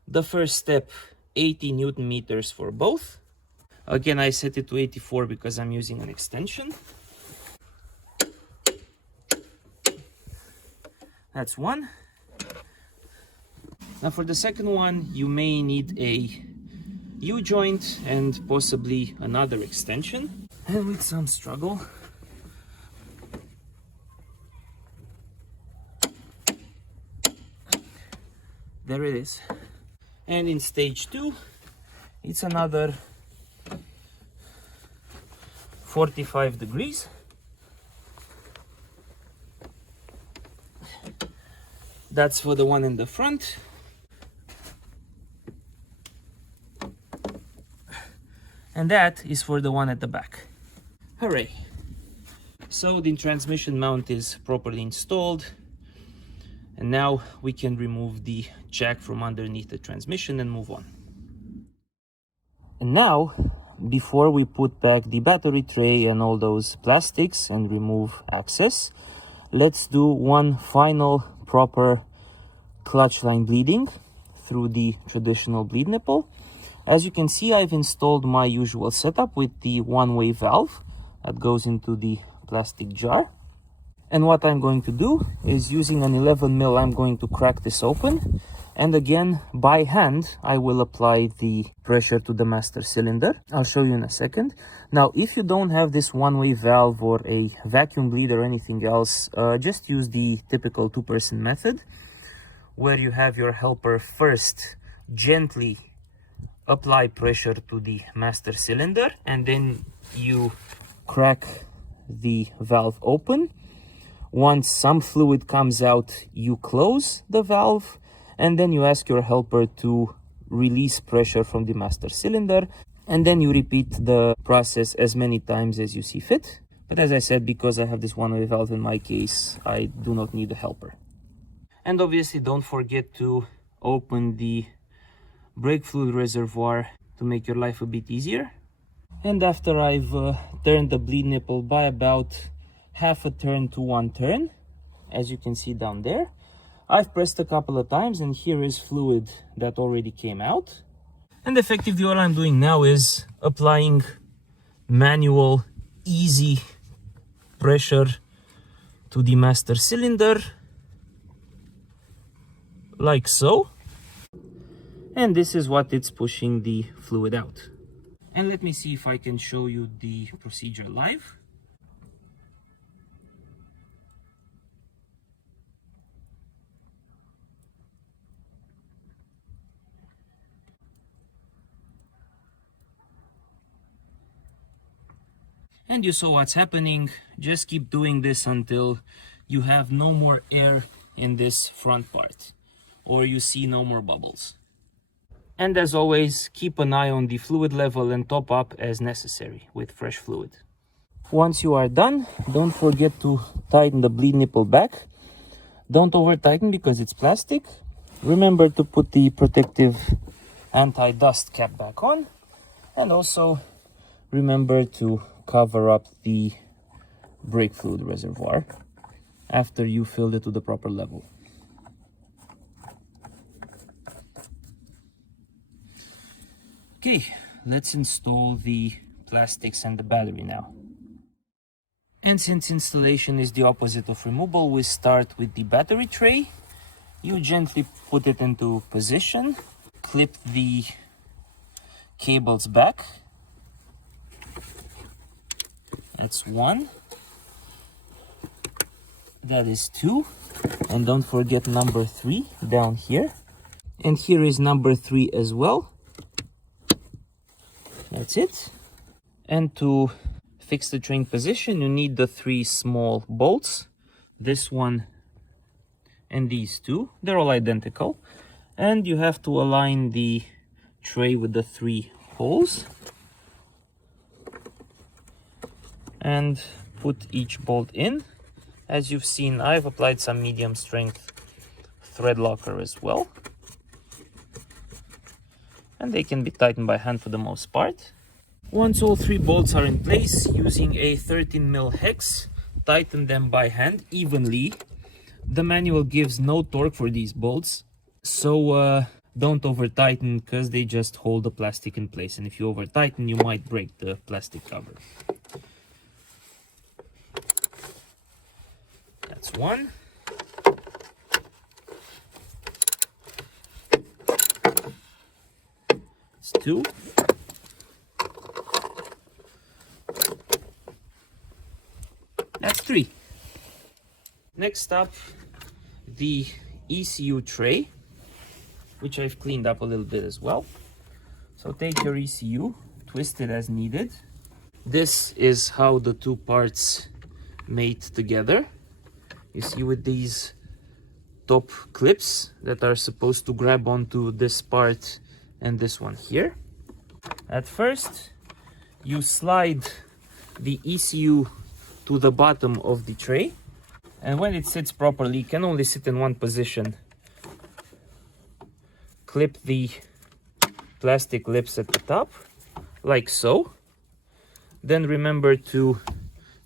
The first step, 80 Newton meters for both. Again, I set it to 84 because I'm using an extension. That's one. Now for the second one, you may need a U-joint and possibly another extension. And with some struggle, there it is. And in stage 2, it's another 45 degrees. That's for the one in the front. And that is for the one at the back. Hooray! So the transmission mount is properly installed. And now we can remove the jack from underneath the transmission and move on. And now, before we put back the battery tray and all those plastics and remove access, let's do one final proper clutch line bleeding through the traditional bleed nipple. As you can see, I've installed my usual setup with the one-way valve that goes into the plastic jar. And what I'm going to do is, using an 11 mil, I'm going to crack this open. And again, by hand, I will apply the pressure to the master cylinder. I'll show you in a second. Now, if you don't have this one-way valve or a vacuum bleed or anything else, just use the typical 2-person method, where you have your helper first gently apply pressure to the master cylinder, and then you crack the valve open. Once some fluid comes out, you close the valve, and then you ask your helper to release pressure from the master cylinder, and then you repeat the process as many times as you see fit. But as I said, because I have this one-way valve in my case, I do not need a helper. And obviously don't forget to open the brake fluid reservoir to make your life a bit easier. And after I've turned the bleed nipple by about half a turn to 1 turn, as you can see down there, I've pressed a couple of times, and here is fluid that already came out. And effectively all I'm doing now is applying manual, easy pressure to the master cylinder, like so. And this is what it's pushing the fluid out. And let me see if I can show you the procedure live. And you saw what's happening. Just keep doing this until you have no more air in this front part, or you see no more bubbles. And as always, keep an eye on the fluid level and top up as necessary with fresh fluid. Once you are done, don't forget to tighten the bleed nipple back. Don't over tighten because it's plastic. Remember to put the protective anti-dust cap back on, and also remember to cover up the brake fluid reservoir after you filled it to the proper level. Okay, let's install the plastics and the battery now. And since installation is the opposite of removal, we start with the battery tray. You gently put it into position, clip the cables back. That's 1. That is 2. And don't forget number 3 down here. And here is number 3 as well. That's it. And to fix the train position, you need the 3 small bolts. This one and these 2. They're all identical. And you have to align the tray with the 3 holes. And put each bolt in. As you've seen, I've applied some medium strength thread locker as well. And they can be tightened by hand for the most part. Once all 3 bolts are in place, using a 13mm hex, tighten them by hand evenly. The manual gives no torque for these bolts, so don't over tighten, because they just hold the plastic in place, and if you over tighten you might break the plastic cover. That's one. That's 2. That's 3. Next up, the ECU tray, which I've cleaned up a little bit as well. So take your ECU, twist it as needed. This is how the 2 parts mate together. You see, with these top clips that are supposed to grab onto this part and this one here. At first, you slide the ECU to the bottom of the tray, and when it sits properly, it can only sit in one position. Clip the plastic lips at the top, like so. Then remember to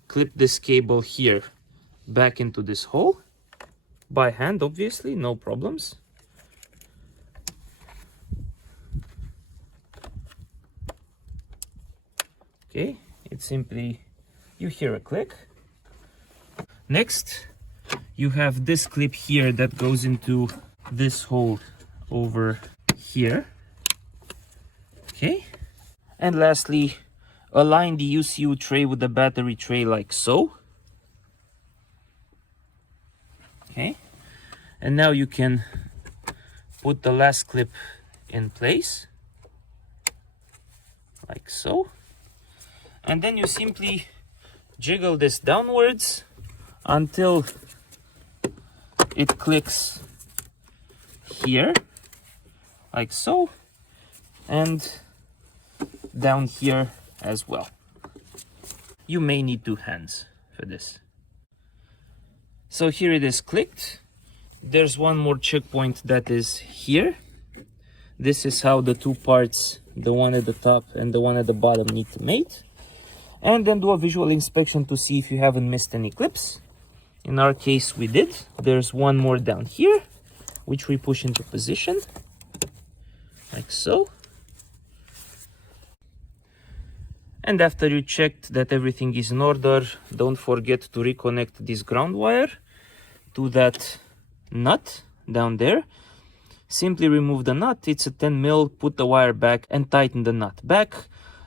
clip this cable here back into this hole, by hand obviously, no problems. Okay, it's simply, you hear a click. Next, you have this clip here that goes into this hole over here. Okay, and lastly, align the ECU tray with the battery tray like so. Okay, and now you can put the last clip in place like so, and then you simply jiggle this downwards until it clicks here like so, and down here as well. You may need 2 hands for this. So here it is clicked. There's one more checkpoint that is here. This is how the 2 parts, the one at the top and the one at the bottom, need to mate. And then do a visual inspection to see if you haven't missed any clips. In our case we did. There's one more down here, which we push into position like so. And after you checked that everything is in order, don't forget to reconnect this ground wire to that nut down there. Simply remove the nut, it's a 10mm, put the wire back and tighten the nut back.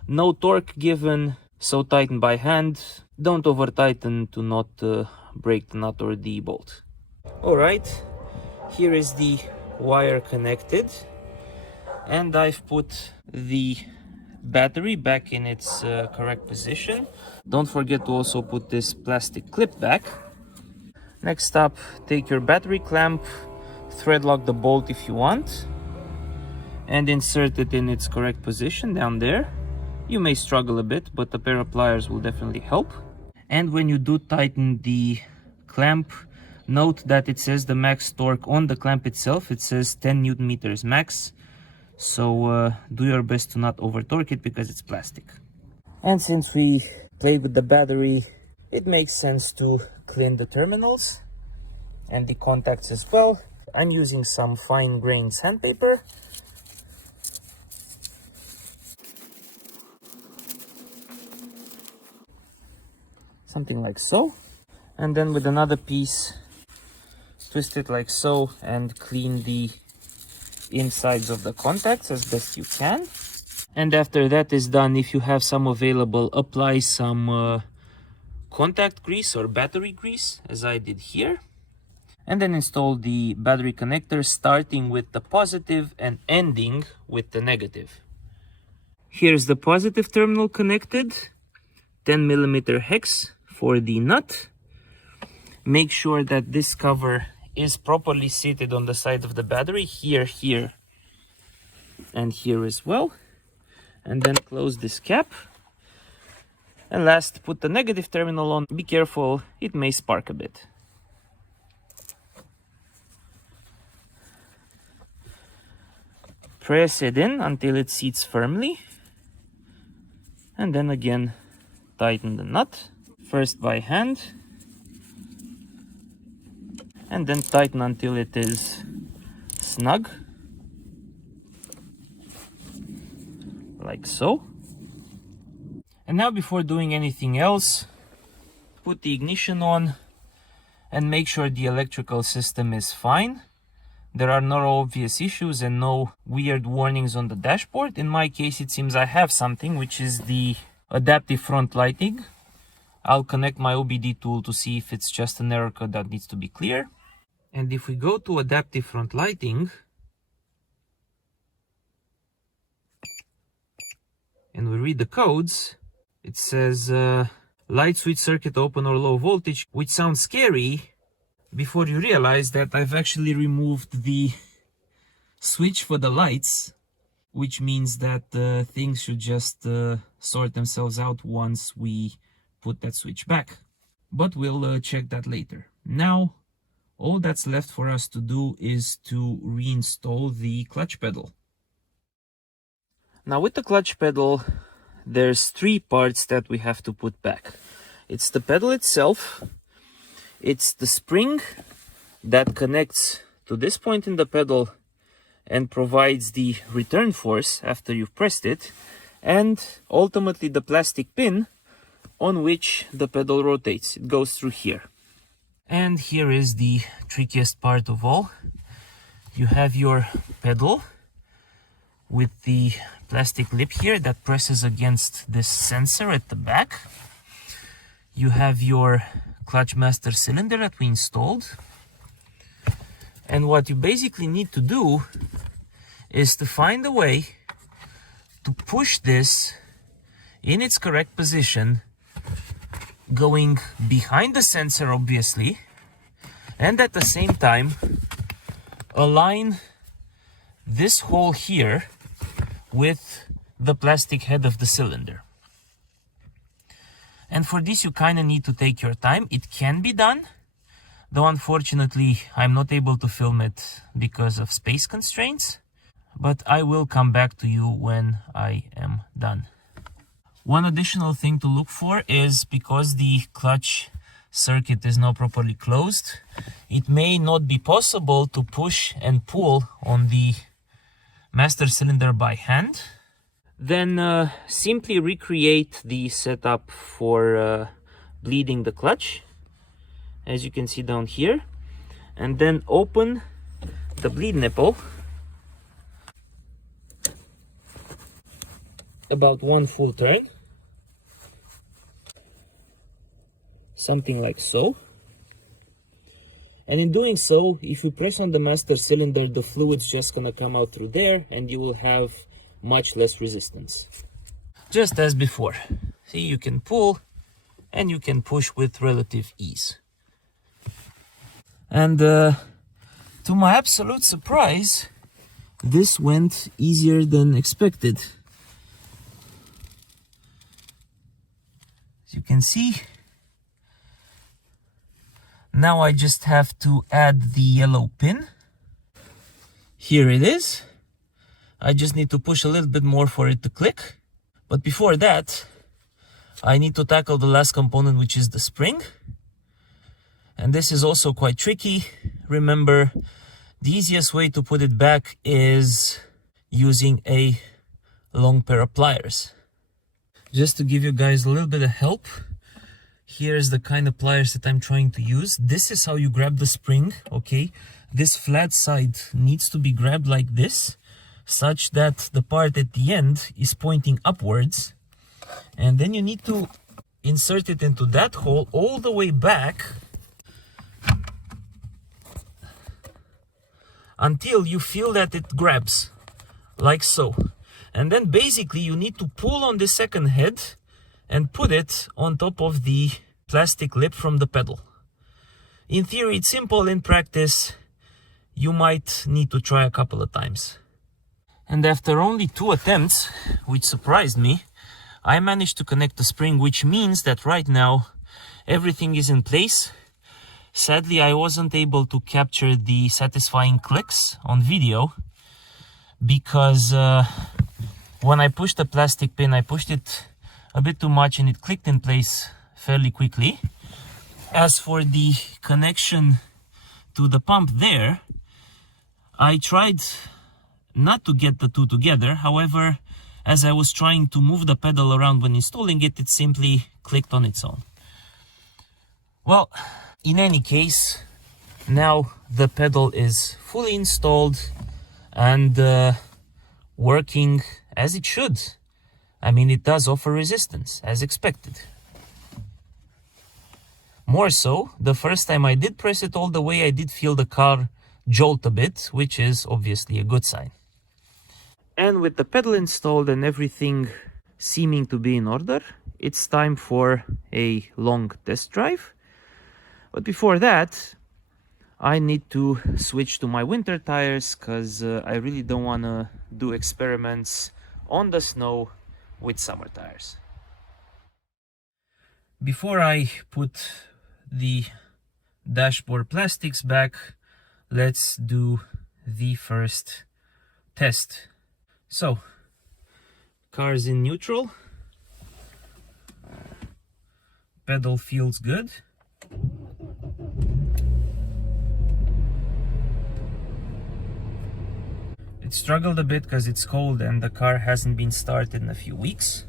No torque given, so tighten by hand. Don't over tighten to not break the nut or the bolt. Alright, here is the wire connected, and I've put the battery back in its correct position. Don't forget to also put this plastic clip back. Next up, take your battery clamp, thread lock the bolt if you want, and insert it in its correct position down there. You may struggle a bit, but a pair of pliers will definitely help. And when you do tighten the clamp, note that it says the max torque on the clamp itself. It says 10 Newton meters max. So do your best to not over torque it because it's plastic. And since we played with the battery, it makes sense to clean the terminals and the contacts as well. I'm using some fine grained sandpaper. Something like so. And then with another piece, twist it like so and clean the insides of the contacts as best you can. And after that is done, if you have some available, apply some contact grease or battery grease, as I did here. And then install the battery connector, starting with the positive and ending with the negative. Here's the positive terminal connected. 10mm hex for the nut. Make sure that this cover is properly seated on the side of the battery, here, here, and here as well. And then close this cap. And last, put the negative terminal on. Be careful, it may spark a bit. Press it in until it seats firmly. And then again, tighten the nut. First by hand. And then tighten until it is snug. Like so. And now, before doing anything else, put the ignition on and make sure the electrical system is fine. There are no obvious issues and no weird warnings on the dashboard. In my case, it seems I have something, which is the adaptive front lighting. I'll connect my OBD tool to see if it's just an error code that needs to be clear. And if we go to adaptive front lighting, and we read the codes, it says light switch circuit open or low voltage, which sounds scary before you realize that I've actually removed the switch for the lights, which means that things should just sort themselves out once we put that switch back. But we'll check that later. Now, all that's left for us to do is to reinstall the clutch pedal. Now, with the clutch pedal, there's three parts that we have to put back. It's the pedal itself, it's the spring that connects to this point in the pedal and provides the return force after you've pressed it, and ultimately the plastic pin on which the pedal rotates. It goes through here. And here is the trickiest part of all. You have your pedal with the plastic lip here that presses against this sensor at the back. You have your clutch master cylinder that we installed. And what you basically need to do is to find a way to push this in its correct position, going behind the sensor obviously, and at the same time align this hole here with the plastic head of the cylinder. And for this you kind of need to take your time. It can be done, though unfortunately I'm not able to film it because of space constraints, but I will come back to you when I am done. One additional thing to look for is, because the clutch circuit is now properly closed, it may not be possible to push and pull on the master cylinder by hand. Then simply recreate the setup for bleeding the clutch, as you can see down here, and then open the bleed nipple about one full turn, something like so. And in doing so, if you press on the master cylinder, the fluid's just gonna come out through there and you will have much less resistance. Just as before. See, you can pull and you can push with relative ease. And to my absolute surprise, this went easier than expected. As you can see, now I just have to add the yellow pin. Here it is. I just need to push a little bit more for it to click. But before that, I need to tackle the last component, which is the spring. And this is also quite tricky. Remember, the easiest way to put it back is using a long pair of pliers. Just to give you guys a little bit of help, here's the kind of pliers that I'm trying to use. This is how you grab the spring, okay? This flat side needs to be grabbed like this, such that the part at the end is pointing upwards. And then you need to insert it into that hole all the way back until you feel that it grabs, like so. And then basically you need to pull on the second head and put it on top of the plastic lip from the pedal. In theory, it's simple. In practice, you might need to try a couple of times. And after only 2 attempts, which surprised me, I managed to connect the spring, which means that right now everything is in place. Sadly, I wasn't able to capture the satisfying clicks on video because when I pushed the plastic pin, I pushed it a bit too much and it clicked in place fairly quickly. As for the connection to the pump there, I tried not to get the two together. However, as I was trying to move the pedal around when installing it, it simply clicked on its own. Well, in any case, now the pedal is fully installed and working as it should. I mean, it does offer resistance, as expected. More so, the first time I did press it all the way, I did feel the car jolt a bit, which is obviously a good sign. And with the pedal installed and everything seeming to be in order, it's time for a long test drive. But before that, I need to switch to my winter tires because I really don't want to do experiments on the snow with summer tires. Before I put the dashboard plastics back, let's do the first test. So, car's in neutral, pedal feels good. It struggled a bit because it's cold and the car hasn't been started in a few weeks.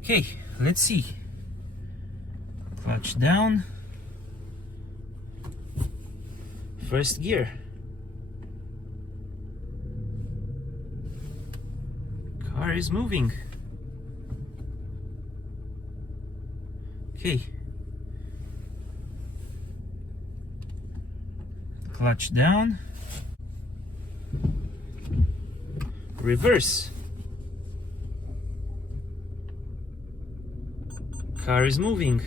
Okay, let's see. Clutch down. First gear. Car is moving. Okay. Clutch down. Reverse. Car is moving.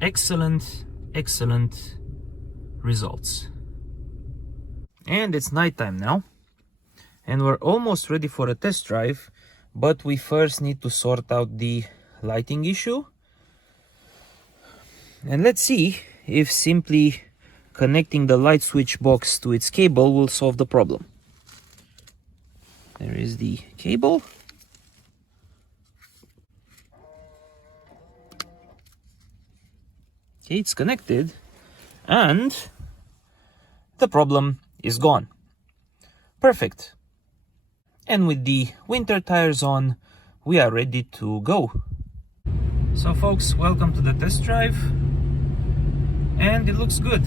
Excellent, excellent results. And it's nighttime now. And we're almost ready for a test drive, but we first need to sort out the lighting issue. And let's see if simply connecting the light switch box to its cable will solve the problem. There is the cable. Okay, it's connected and the problem is gone. Perfect. And with the winter tires on, we are ready to go. So folks, welcome to the test drive. And it looks good.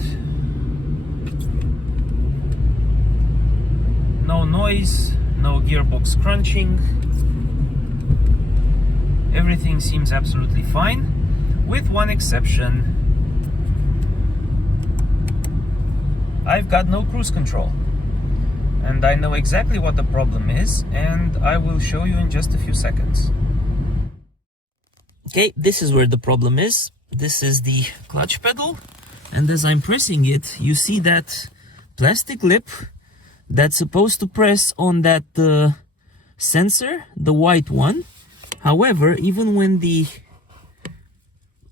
No noise, no gearbox crunching. Everything seems absolutely fine, with one exception. I've got no cruise control. And I know exactly what the problem is, and I will show you in just a few seconds. Okay, this is where the problem is. This is the clutch pedal, and as I'm pressing it, you see that plastic lip that's supposed to press on that sensor, the white one. However, even when the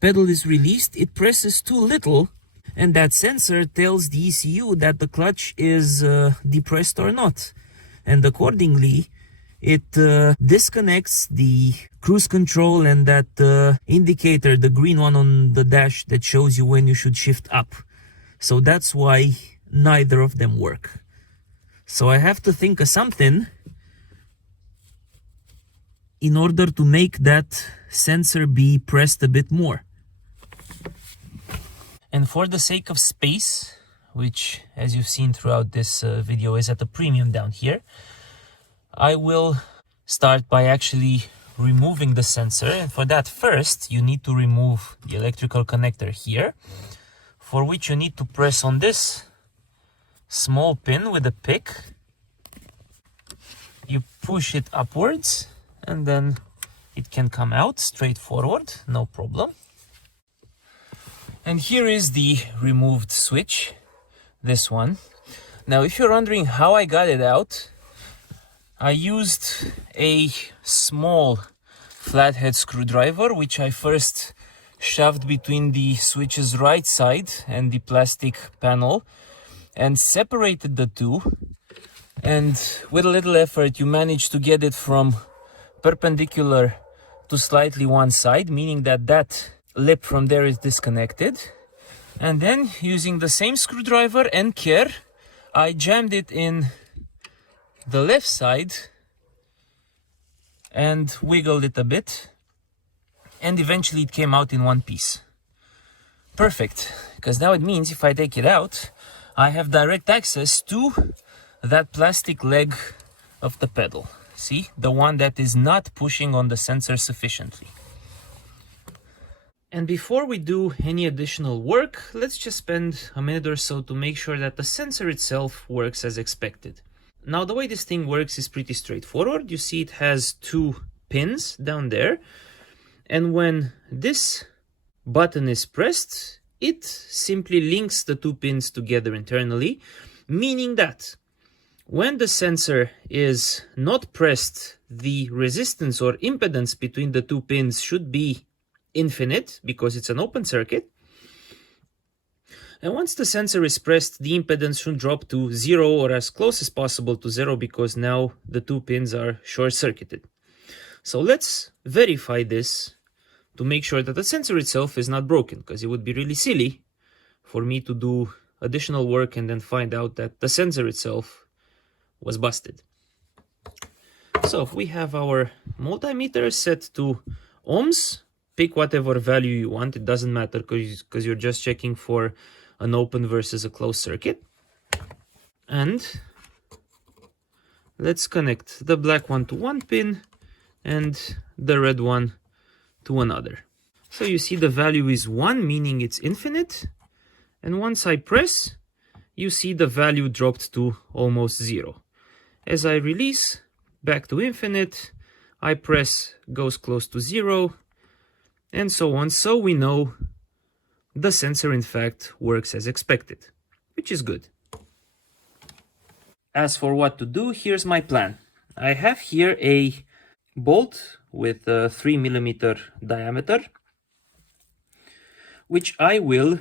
pedal is released, it presses too little, and that sensor tells the ECU that the clutch is depressed or not. And accordingly, it disconnects the cruise control and that indicator, the green one on the dash that shows you when you should shift up. So that's why neither of them work. So I have to think of something in order to make that sensor be pressed a bit more. And for the sake of space, which as you've seen throughout this video is at a premium down here, I will start by actually removing the sensor. And for that, first you need to remove the electrical connector here, for which you need to press on this small pin with a pick. you push it upwards and then it can come out straightforward, no problem. And here is the removed switch, this one. Now, if you're wondering how I got it out, I used a small flathead screwdriver, which I first shoved between the switch's right side and the plastic panel and separated the two. And with a little effort, you manage to get it from perpendicular to slightly one side, meaning that that lip from there is disconnected. And then, using the same screwdriver and care, I jammed it in the left side and wiggled it a bit, and eventually it came out in one piece. Perfect, because now it means if I take it out, I have direct access to that plastic leg of the pedal. See, the one that is not pushing on the sensor sufficiently. And before we do any additional work, let's just spend a minute or so to make sure that the sensor itself works as expected. Now, the way this thing works is pretty straightforward. You see it has two pins down there, and when this button is pressed, it simply links the two pins together internally, meaning that when the sensor is not pressed, the resistance or impedance between the two pins should be infinite because it's an open circuit. And once the sensor is pressed, the impedance should drop to 0 or as close as possible to 0 because now the two pins are short-circuited. So let's verify this to make sure that the sensor itself is not broken, because it would be really silly for me to do additional work and then find out that the sensor itself was busted. So if we have our multimeter set to ohms, pick whatever value you want, it doesn't matter because you're just checking for an open versus a closed circuit. And let's connect the black one to one pin and the red one to another. So you see the value is 1, meaning it's infinite. And once I press, you see the value dropped to almost 0. As I release, back to infinite, I press, goes close to 0, and so on. So we know the sensor in fact works as expected, which is good. As for what to do, here's my plan. I have here a bolt with a 3mm diameter, which I will,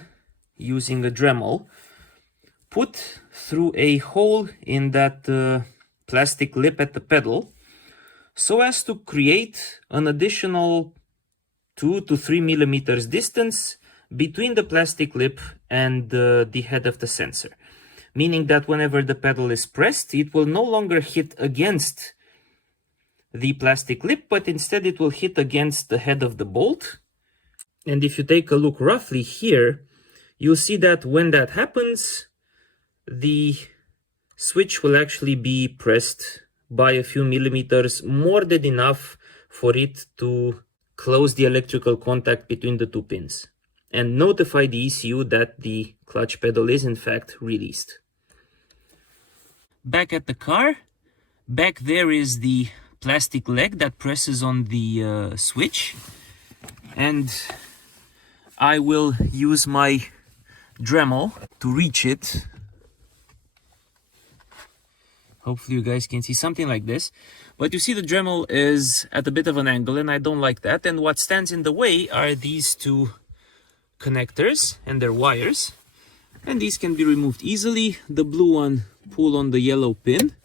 using a Dremel, put through a hole in that plastic lip at the pedal, so as to create an additional 2 to 3 millimeters distance between the plastic lip and the head of the sensor, meaning that whenever the pedal is pressed, it will no longer hit against the plastic lip, but instead it will hit against the head of the bolt. And if you take a look roughly here, you'll see that when that happens, the switch will actually be pressed by a few millimeters, more than enough for it to close the electrical contact between the two pins and notify the ECU that the clutch pedal is in fact released. Back at the car, back there is the plastic leg that presses on the switch, and I will use my Dremel to reach it. Hopefully you guys can see something like this. But you see the Dremel is at a bit of an angle and I don't like that. And what stands in the way are these two connectors and their wires. And these can be removed easily. The blue one, pull on the yellow pin,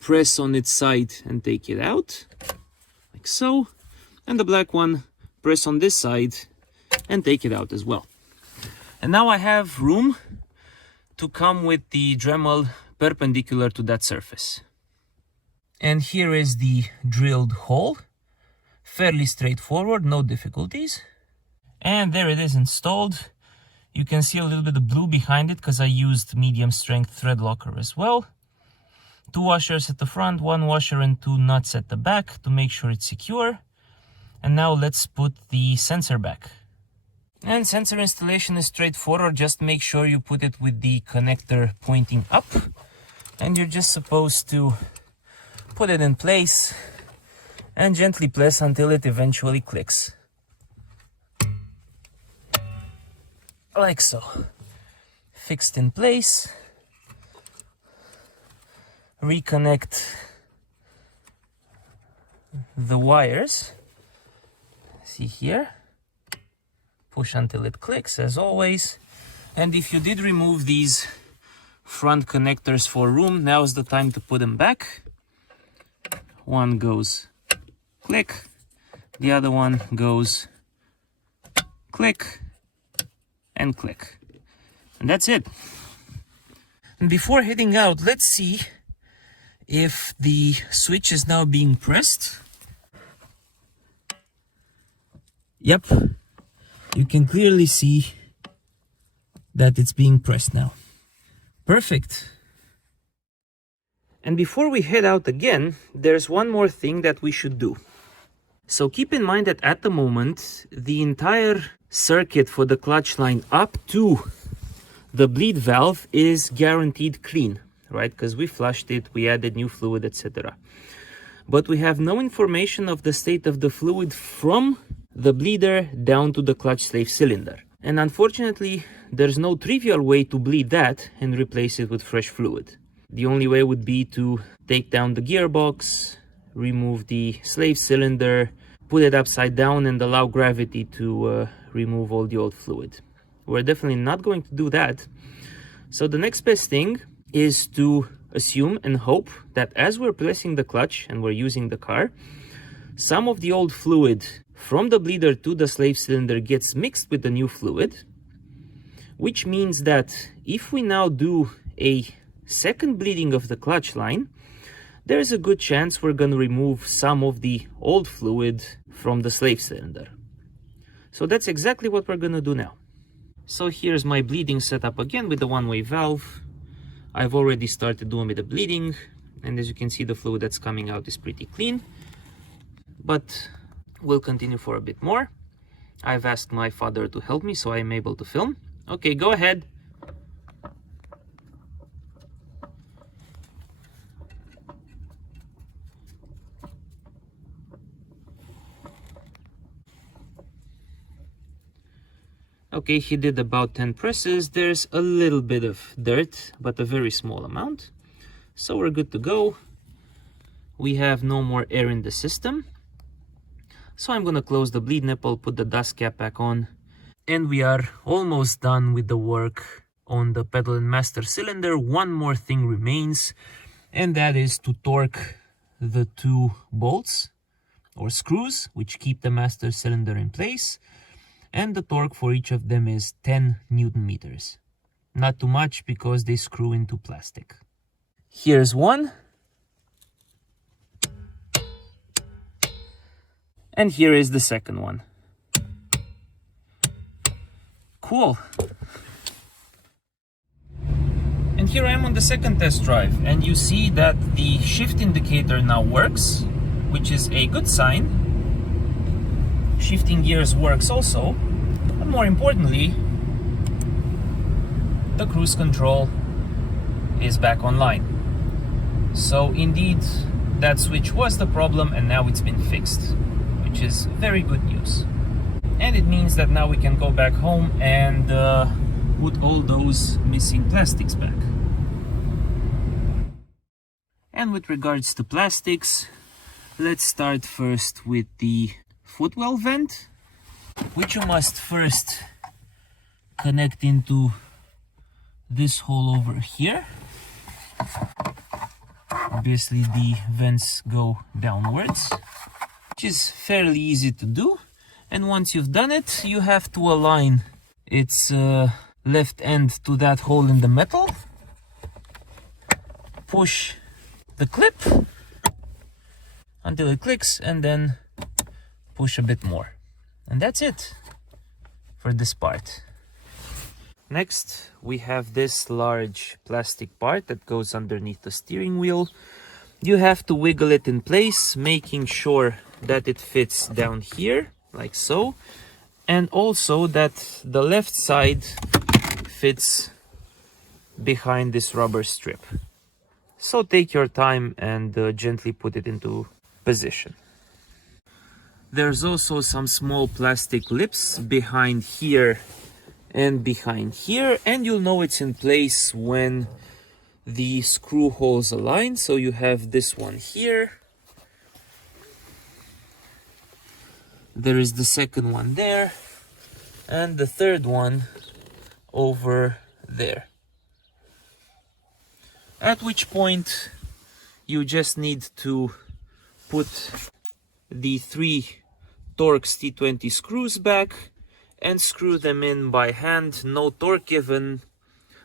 press on its side and take it out, like so. And the black one, press on this side and take it out as well. And now I have room to come with the Dremel perpendicular to that surface. And here is the drilled hole. Fairly straightforward, no difficulties. And there it is installed. You can see a little bit of blue behind it because I used medium strength thread locker as well. 2 washers at the front, 1 washer and 2 nuts at the back to make sure it's secure. And now let's put the sensor back. And sensor installation is straightforward. Just make sure you put it with the connector pointing up. And you're just supposed to put it in place, and gently press until it eventually clicks. Like so. Fixed in place. Reconnect the wires. See here. Push until it clicks, as always. And if you did remove these front connectors for room, now is the time to put them back. One goes click, the other one goes click and click. And that's it. And before heading out, let's see if the switch is now being pressed. Yep, you can clearly see that it's being pressed now. Perfect. And before we head out again, there's one more thing that we should do. So keep in mind that at the moment, the entire circuit for the clutch line up to the bleed valve is guaranteed clean, right? Because we flushed it, we added new fluid, etc. But we have no information of the state of the fluid from the bleeder down to the clutch slave cylinder. And unfortunately, there's no trivial way to bleed that and replace it with fresh fluid. The only way would be to take down the gearbox, remove the slave cylinder, put it upside down and allow gravity to remove all the old fluid. We're definitely not going to do that. So the next best thing is to assume and hope that as we're pressing the clutch and we're using the car, some of the old fluid from the bleeder to the slave cylinder gets mixed with the new fluid, which means that if we now do a second bleeding of the clutch line, there's a good chance we're going to remove some of the old fluid from the slave cylinder. So that's exactly what we're going to do now. So here's my bleeding setup again with the one-way valve. I've already started doing the bleeding, and as you can see, the fluid that's coming out is pretty clean. But we'll continue for a bit more. I've asked my father to help me, so I'm able to film. Okay, go ahead. Okay, he did about 10 presses. There's a little bit of dirt, but a very small amount. So we're good to go. We have no more air in the system. So I'm gonna close the bleed nipple, put the dust cap back on, and we are almost done with the work on the pedal and master cylinder. One more thing remains, and that is to torque the two bolts or screws which keep the master cylinder in place. And the torque for each of them is 10 Newton meters. Not too much because they screw into plastic. Here's one. And here is the second one. Cool. And here I am on the second test drive, and you see that the shift indicator now works, which is a good sign. Shifting gears works also, but more importantly, the cruise control is back online. So indeed, that switch was the problem, and now it's been fixed, which is very good news. And it means that now we can go back home and put all those missing plastics back. And with regards to plastics, let's start first with the footwell vent, which you must first connect into this hole over here. Obviously the vents go downwards, which is fairly easy to do. And once you've done it, you have to align its left end to that hole in the metal. Push the clip until it clicks, and then push a bit more. And that's it for this part. Next, we have this large plastic part that goes underneath the steering wheel. You have to wiggle it in place, making sure that it fits down here, like so, and also that the left side fits behind this rubber strip. So take your time and gently put it into position. There's also some small plastic lips behind here and behind here, and you'll know it's in place when the screw holes align. So you have this one here, there is the second one there, and the third one over there. At which point you just need to put the 3 Torx T20 screws back and screw them in by hand. No torque given,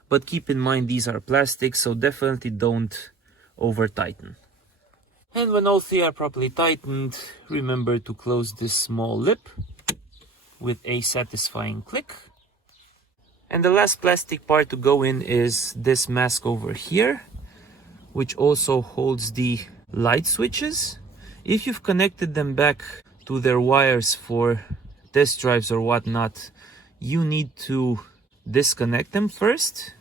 but keep in mind these are plastic, so definitely don't over tighten. And when all 3 are properly tightened, remember to close this small lip with a satisfying click. And the last plastic part to go in is this mask over here, which also holds the light switches. If you've connected them back to their wires for test drives or whatnot, you need to disconnect them first.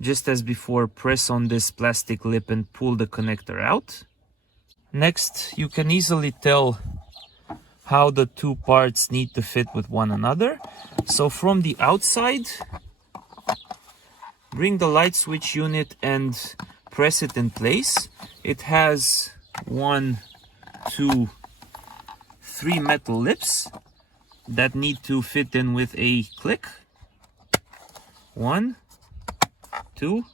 Just as before, press on this plastic lip and pull the connector out. Next, you can easily tell how the 2 parts need to fit with one another. So from the outside, bring the light switch unit and press it in place. It has 1, 2, 3 metal lips that need to fit in with a click. 1, 2,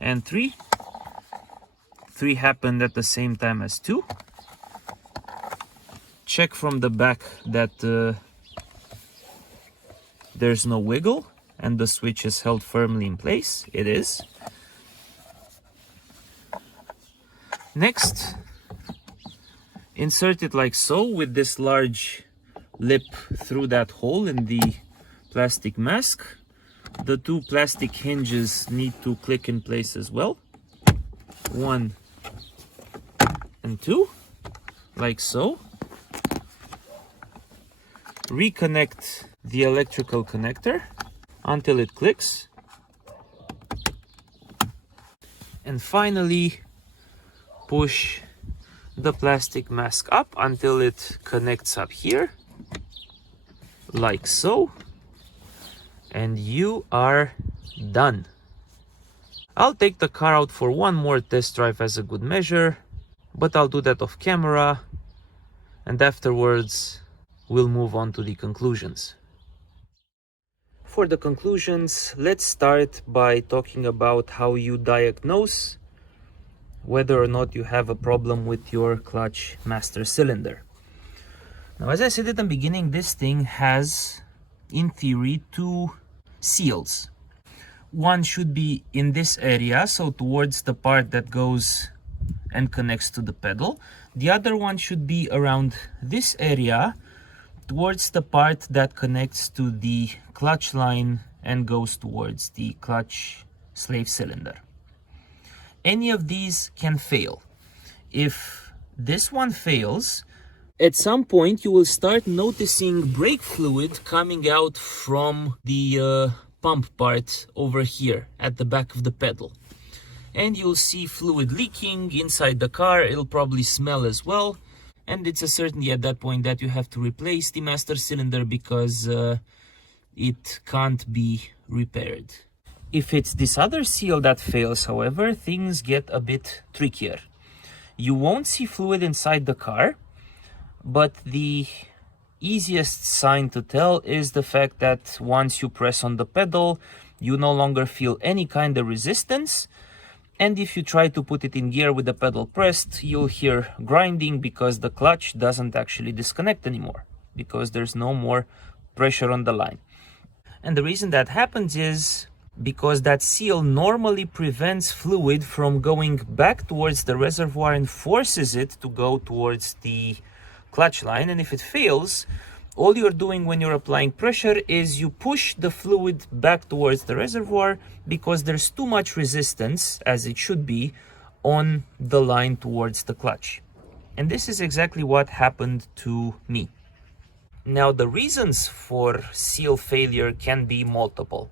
and 3. 3 happened at the same time as 2. Check from the back that there's no wiggle and the switch is held firmly in place. It is. Next, insert it like so with this large lip through that hole in the plastic mask. The 2 plastic hinges need to click in place as well. 1 and 2, like so. Reconnect the electrical connector until it clicks. And finally, push the plastic mask up until it connects up here, like so. And you are done. I'll take the car out for one more test drive as a good measure, but I'll do that off camera, and afterwards we'll move on to the conclusions. For the conclusions, let's start by talking about how you diagnose whether or not you have a problem with your clutch master cylinder. Now, as I said at the beginning, this thing has, in theory, 2 seals. One should be in this area, so towards the part that goes and connects to the pedal. The other one should be around this area, towards the part that connects to the clutch line and goes towards the clutch slave cylinder. Any of these can fail. If this one fails, at some point you will start noticing brake fluid coming out from the pump part over here at the back of the pedal. And you'll see fluid leaking inside the car. It'll probably smell as well. And it's a certainty at that point that you have to replace the master cylinder because it can't be repaired. If it's this other seal that fails, however, things get a bit trickier. You won't see fluid inside the car, but the easiest sign to tell is the fact that once you press on the pedal, you no longer feel any kind of resistance. And if you try to put it in gear with the pedal pressed, you'll hear grinding because the clutch doesn't actually disconnect anymore, because there's no more pressure on the line. And the reason that happens is because that seal normally prevents fluid from going back towards the reservoir and forces it to go towards the clutch line. And if it fails, all you're doing when you're applying pressure is you push the fluid back towards the reservoir because there's too much resistance, as it should be, on the line towards the clutch. And this is exactly what happened to me. Now, the reasons for seal failure can be multiple.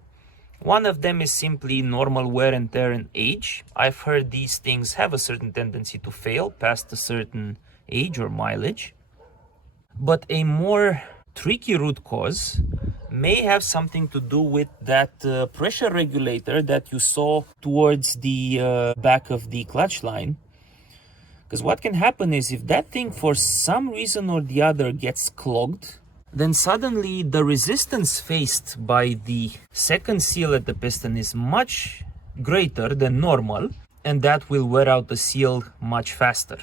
One of them is simply normal wear and tear and age. I've heard these things have a certain tendency to fail past a certain age or mileage. But a more tricky root cause may have something to do with that pressure regulator that you saw towards the back of the clutch line. Because what can happen is if that thing for some reason or the other gets clogged, then suddenly the resistance faced by the second seal at the piston is much greater than normal, and that will wear out the seal much faster.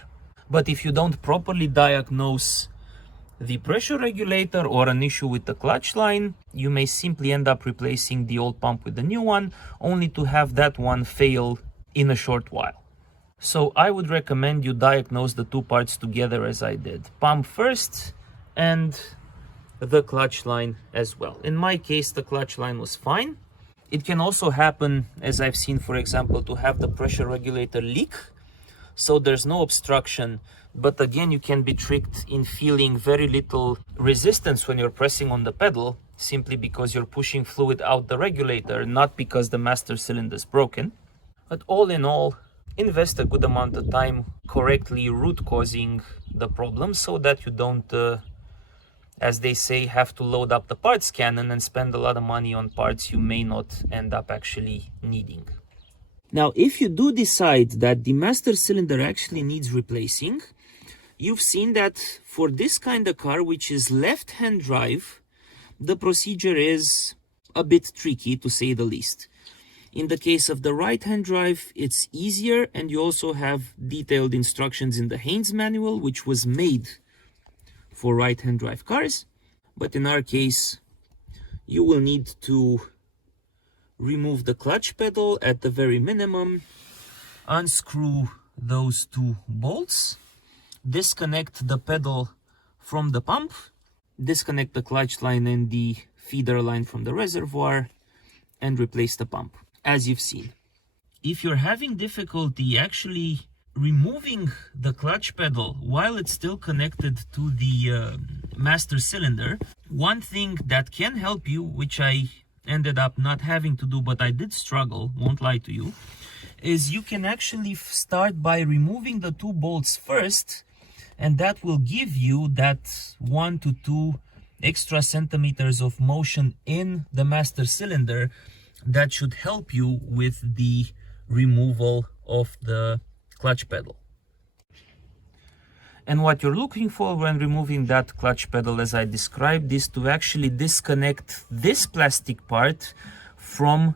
But if you don't properly diagnose the pressure regulator or an issue with the clutch line, you may simply end up replacing the old pump with the new one, only to have that one fail in a short while. So I would recommend you diagnose the two parts together as I did. Pump first and the clutch line as well. In my case, the clutch line was fine. It can also happen, as I've seen, for example, to have the pressure regulator leak. So there's no obstruction, but again, you can be tricked in feeling very little resistance when you're pressing on the pedal, simply because you're pushing fluid out the regulator, not because the master cylinder is broken. But all in all, invest a good amount of time correctly root causing the problem so that you don't, as they say, have to load up the parts cannon and spend a lot of money on parts you may not end up actually needing. Now, if you do decide that the master cylinder actually needs replacing, you've seen that for this kind of car, which is left-hand drive, the procedure is a bit tricky, to say the least. In the case of the right-hand drive, it's easier, and you also have detailed instructions in the Haynes manual, which was made for right-hand drive cars. But in our case, you will need to remove the clutch pedal at the very minimum, unscrew those two bolts, disconnect the pedal from the pump, disconnect the clutch line and the feeder line from the reservoir, and replace the pump, as you've seen. If you're having difficulty actually removing the clutch pedal while it's still connected to the master cylinder, one thing that can help you, which I ended up not having to do, but I did struggle, won't lie to you, is you can actually start by removing the two bolts first, and that will give you that 1 to 2 extra centimeters of motion in the master cylinder that should help you with the removal of the clutch pedal. And what you're looking for when removing that clutch pedal, as I described, is to actually disconnect this plastic part from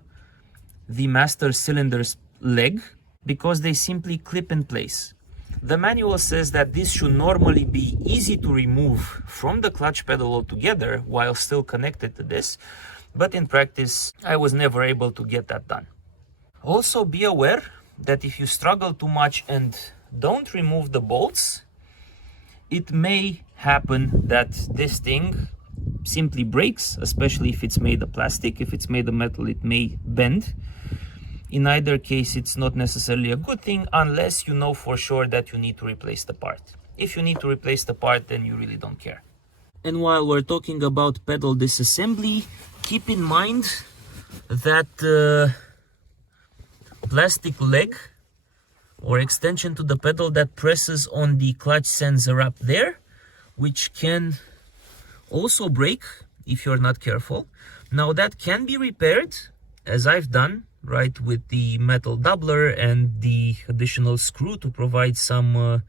the master cylinder's leg, because they simply clip in place. The manual says that this should normally be easy to remove from the clutch pedal altogether while still connected to this, but in practice I was never able to get that done. Also be aware that if you struggle too much and don't remove the bolts, it may happen that this thing simply breaks, especially if it's made of plastic. If it's made of metal, it may bend. In either case, it's not necessarily a good thing unless you know for sure that you need to replace the part. If you need to replace the part, then you really don't care. And while we're talking about pedal disassembly, keep in mind that plastic leg or extension to the pedal that presses on the clutch sensor up there, which can also break if you're not careful. Now that can be repaired, as I've done, right, with the metal doubler and the additional screw to provide some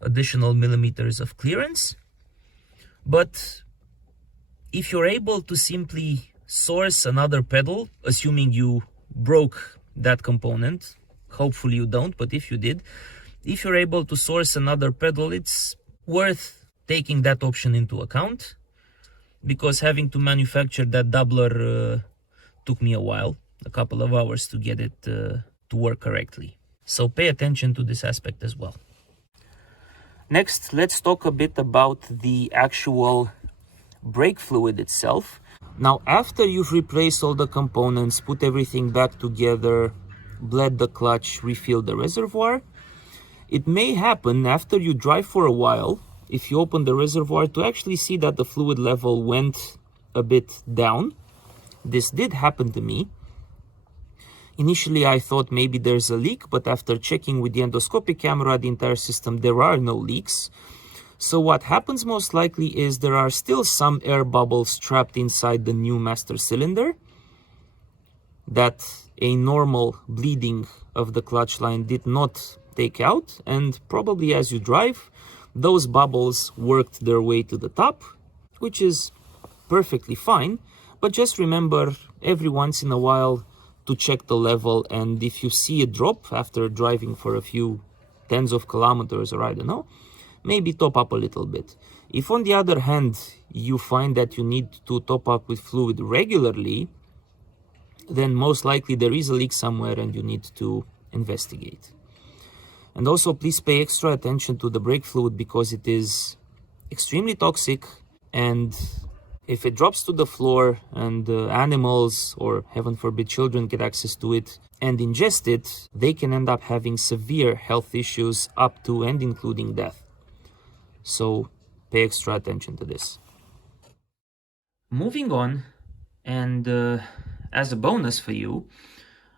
additional millimeters of clearance. But if you're able to simply source another pedal, assuming you broke that component, hopefully you don't, but if you did, if you're able to source another pedal, it's worth taking that option into account, because having to manufacture that doubler took me a while, a couple of hours to get it to work correctly. So pay attention to this aspect as well. Next, let's talk a bit about the actual brake fluid itself. Now, after you've replaced all the components, put everything back together, bled the clutch, refilled the reservoir, it may happen after you drive for a while, if you open the reservoir, to actually see that the fluid level went a bit down. This did happen to me. Initially, I thought maybe there's a leak, but after checking with the endoscopic camera, the entire system, there are no leaks. So what happens most likely is there are still some air bubbles trapped inside the new master cylinder that a normal bleeding of the clutch line did not take out, and probably as you drive, those bubbles worked their way to the top, which is perfectly fine. But just remember every once in a while to check the level, and if you see a drop after driving for a few tens of kilometers, or I don't know, maybe top up a little bit. If on the other hand you find that you need to top up with fluid regularly, then most likely there is a leak somewhere and you need to investigate. And also please pay extra attention to the brake fluid, because it is extremely toxic, and if it drops to the floor and animals, or heaven forbid children, get access to it and ingest it, they can end up having severe health issues up to and including death. So pay extra attention to this. Moving on, and as a bonus for you,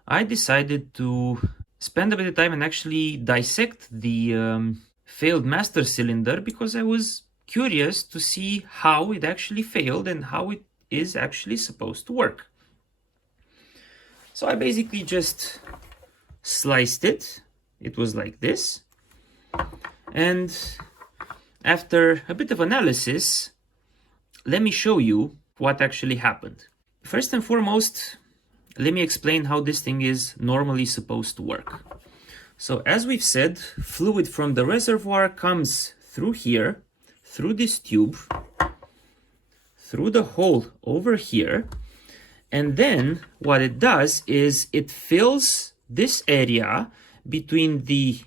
I decided to spend a bit of time and actually dissect the failed master cylinder, because I was curious to see how it actually failed and how it is actually supposed to work. So I basically just sliced it. It was like this. And after a bit of analysis, let me show you what actually happened. First and foremost, let me explain how this thing is normally supposed to work. So as we've said, fluid from the reservoir comes through here, through this tube, through the hole over here, and then what it does is it fills this area between the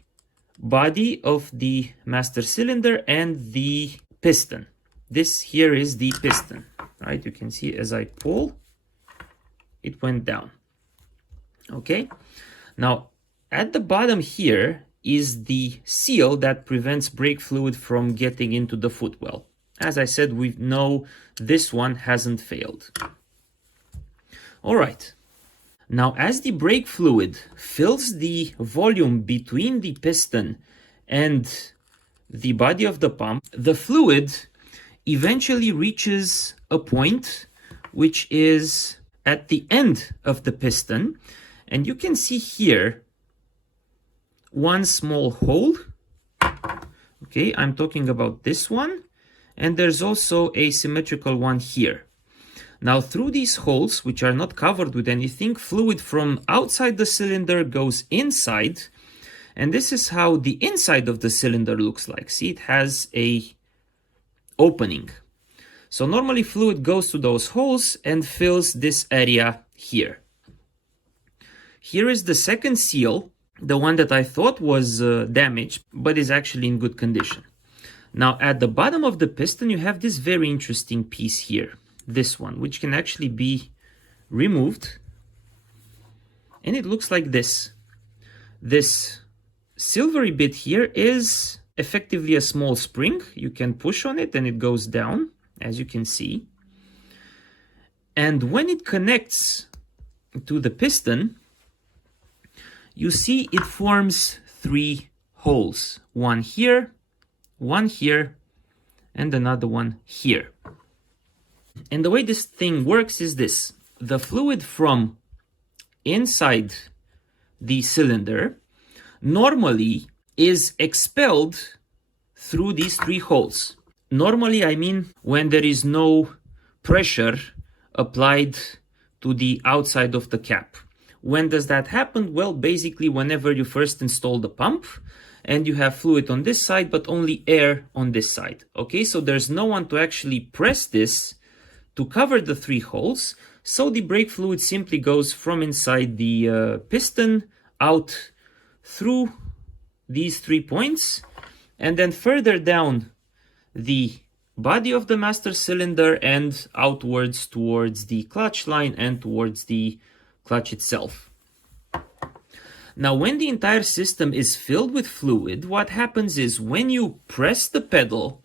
body of the master cylinder and the piston. This here is the piston, right? You can see as I pull, it went down. Okay, now at the bottom here is the seal that prevents brake fluid from getting into the footwell. As I said, we know this one hasn't failed. All right, now as the brake fluid fills the volume between the piston and the body of the pump, the fluid eventually reaches a point which is at the end of the piston, and you can see here one small hole. Okay, I'm talking about this one, and there's also a symmetrical one here. Now through these holes, which are not covered with anything, fluid from outside the cylinder goes inside, and this is how the inside of the cylinder looks like. See, it has a opening. So normally fluid goes to those holes and fills this area here. Here is the second seal, the one that I thought was damaged, but is actually in good condition. Now at the bottom of the piston, you have this very interesting piece here, this one, which can actually be removed. And it looks like this. This silvery bit here is effectively a small spring. You can push on it and it goes down, as you can see. And when it connects to the piston, you see it forms three holes. One here, and another one here. And the way this thing works is this. The fluid from inside the cylinder normally is expelled through these three holes. Normally, I mean when there is no pressure applied to the outside of the cap. When does that happen? Well, basically whenever you first install the pump and you have fluid on this side, but only air on this side. Okay, so there's no one to actually press this to cover the three holes. So the brake fluid simply goes from inside the piston out through these 3 points, and then further down the body of the master cylinder and outwards towards the clutch line and towards the clutch itself. Now, when the entire system is filled with fluid, what happens is when you press the pedal,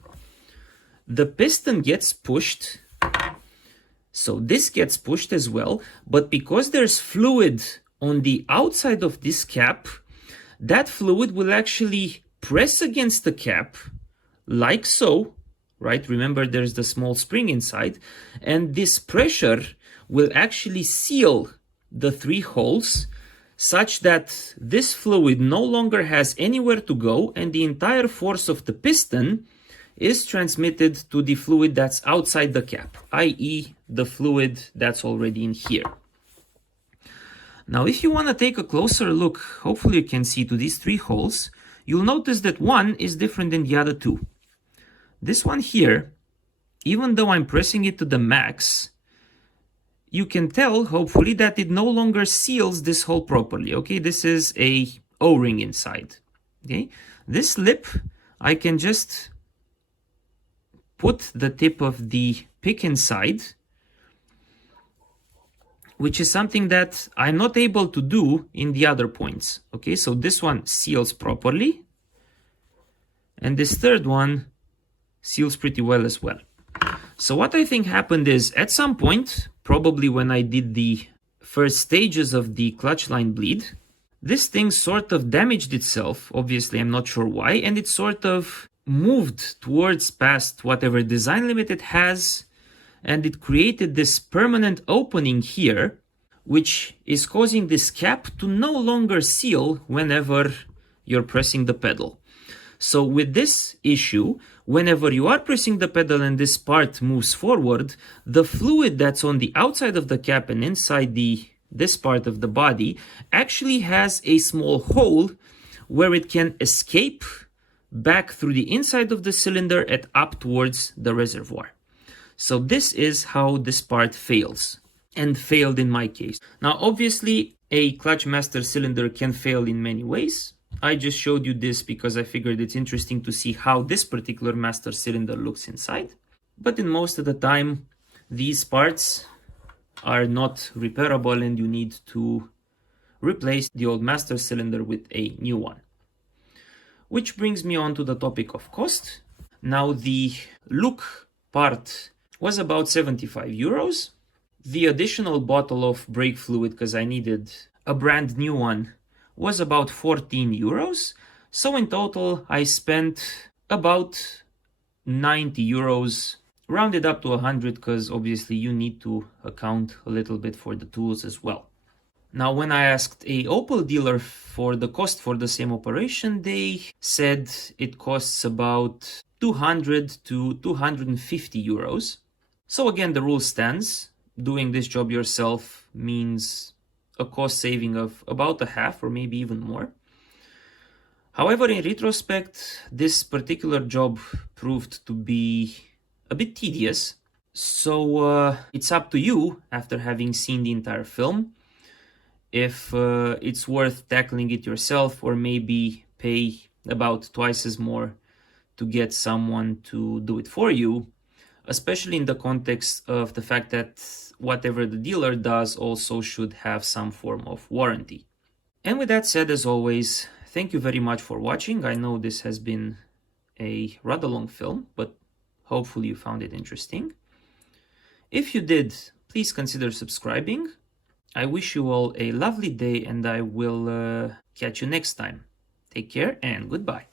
the piston gets pushed. So this gets pushed as well, but because there's fluid on the outside of this cap, that fluid will actually press against the cap like so, right? Remember, there's the small spring inside, and this pressure will actually seal the 3 holes such that this fluid no longer has anywhere to go, and the entire force of the piston is transmitted to the fluid that's outside the cap, i.e. the fluid that's already in here. Now, if you want to take a closer look, hopefully you can see to these 3 holes, you'll notice that one is different than the other 2. This one here, even though I'm pressing it to the max, you can tell, hopefully, that it no longer seals this hole properly. Okay, this is a O-ring inside. Okay, this lip, I can just put the tip of the pick inside, which is something that I'm not able to do in the other points. Okay, so this one seals properly, and this third one seals pretty well as well. So what I think happened is, at some point, probably when I did the first stages of the clutch line bleed, this thing sort of damaged itself. Obviously, I'm not sure why, and it sort of moved towards past whatever design limit it has, and it created this permanent opening here, which is causing this cap to no longer seal whenever you're pressing the pedal. So with this issue, whenever you are pressing the pedal and this part moves forward, the fluid that's on the outside of the cap and inside this part of the body actually has a small hole where it can escape back through the inside of the cylinder and up towards the reservoir. So this is how this part fails, and failed in my case. Now, obviously, a clutch master cylinder can fail in many ways. I just showed you this because I figured it's interesting to see how this particular master cylinder looks inside. But in most of the time, these parts are not repairable and you need to replace the old master cylinder with a new one. Which brings me on to the topic of cost. Now, the look part was about 75 euros. The additional bottle of brake fluid, because I needed a brand new one, was about 14 euros. So in total, I spent about 90 euros, rounded up to 100, because obviously you need to account a little bit for the tools as well. Now, when I asked a Opel dealer for the cost for the same operation, they said it costs about 200 to 250 euros. So again, the rule stands. Doing this job yourself means a cost saving of about a half or maybe even more. However, in retrospect, this particular job proved to be a bit tedious. So it's up to you, after having seen the entire film, if it's worth tackling it yourself, or maybe pay about twice as more to get someone to do it for you, especially in the context of the fact that whatever the dealer does also should have some form of warranty. And with that said, as always, thank you very much for watching. I know this has been a rather long film, but hopefully you found it interesting. If you did, please consider subscribing. I wish you all a lovely day, and I will catch you next time. Take care and goodbye.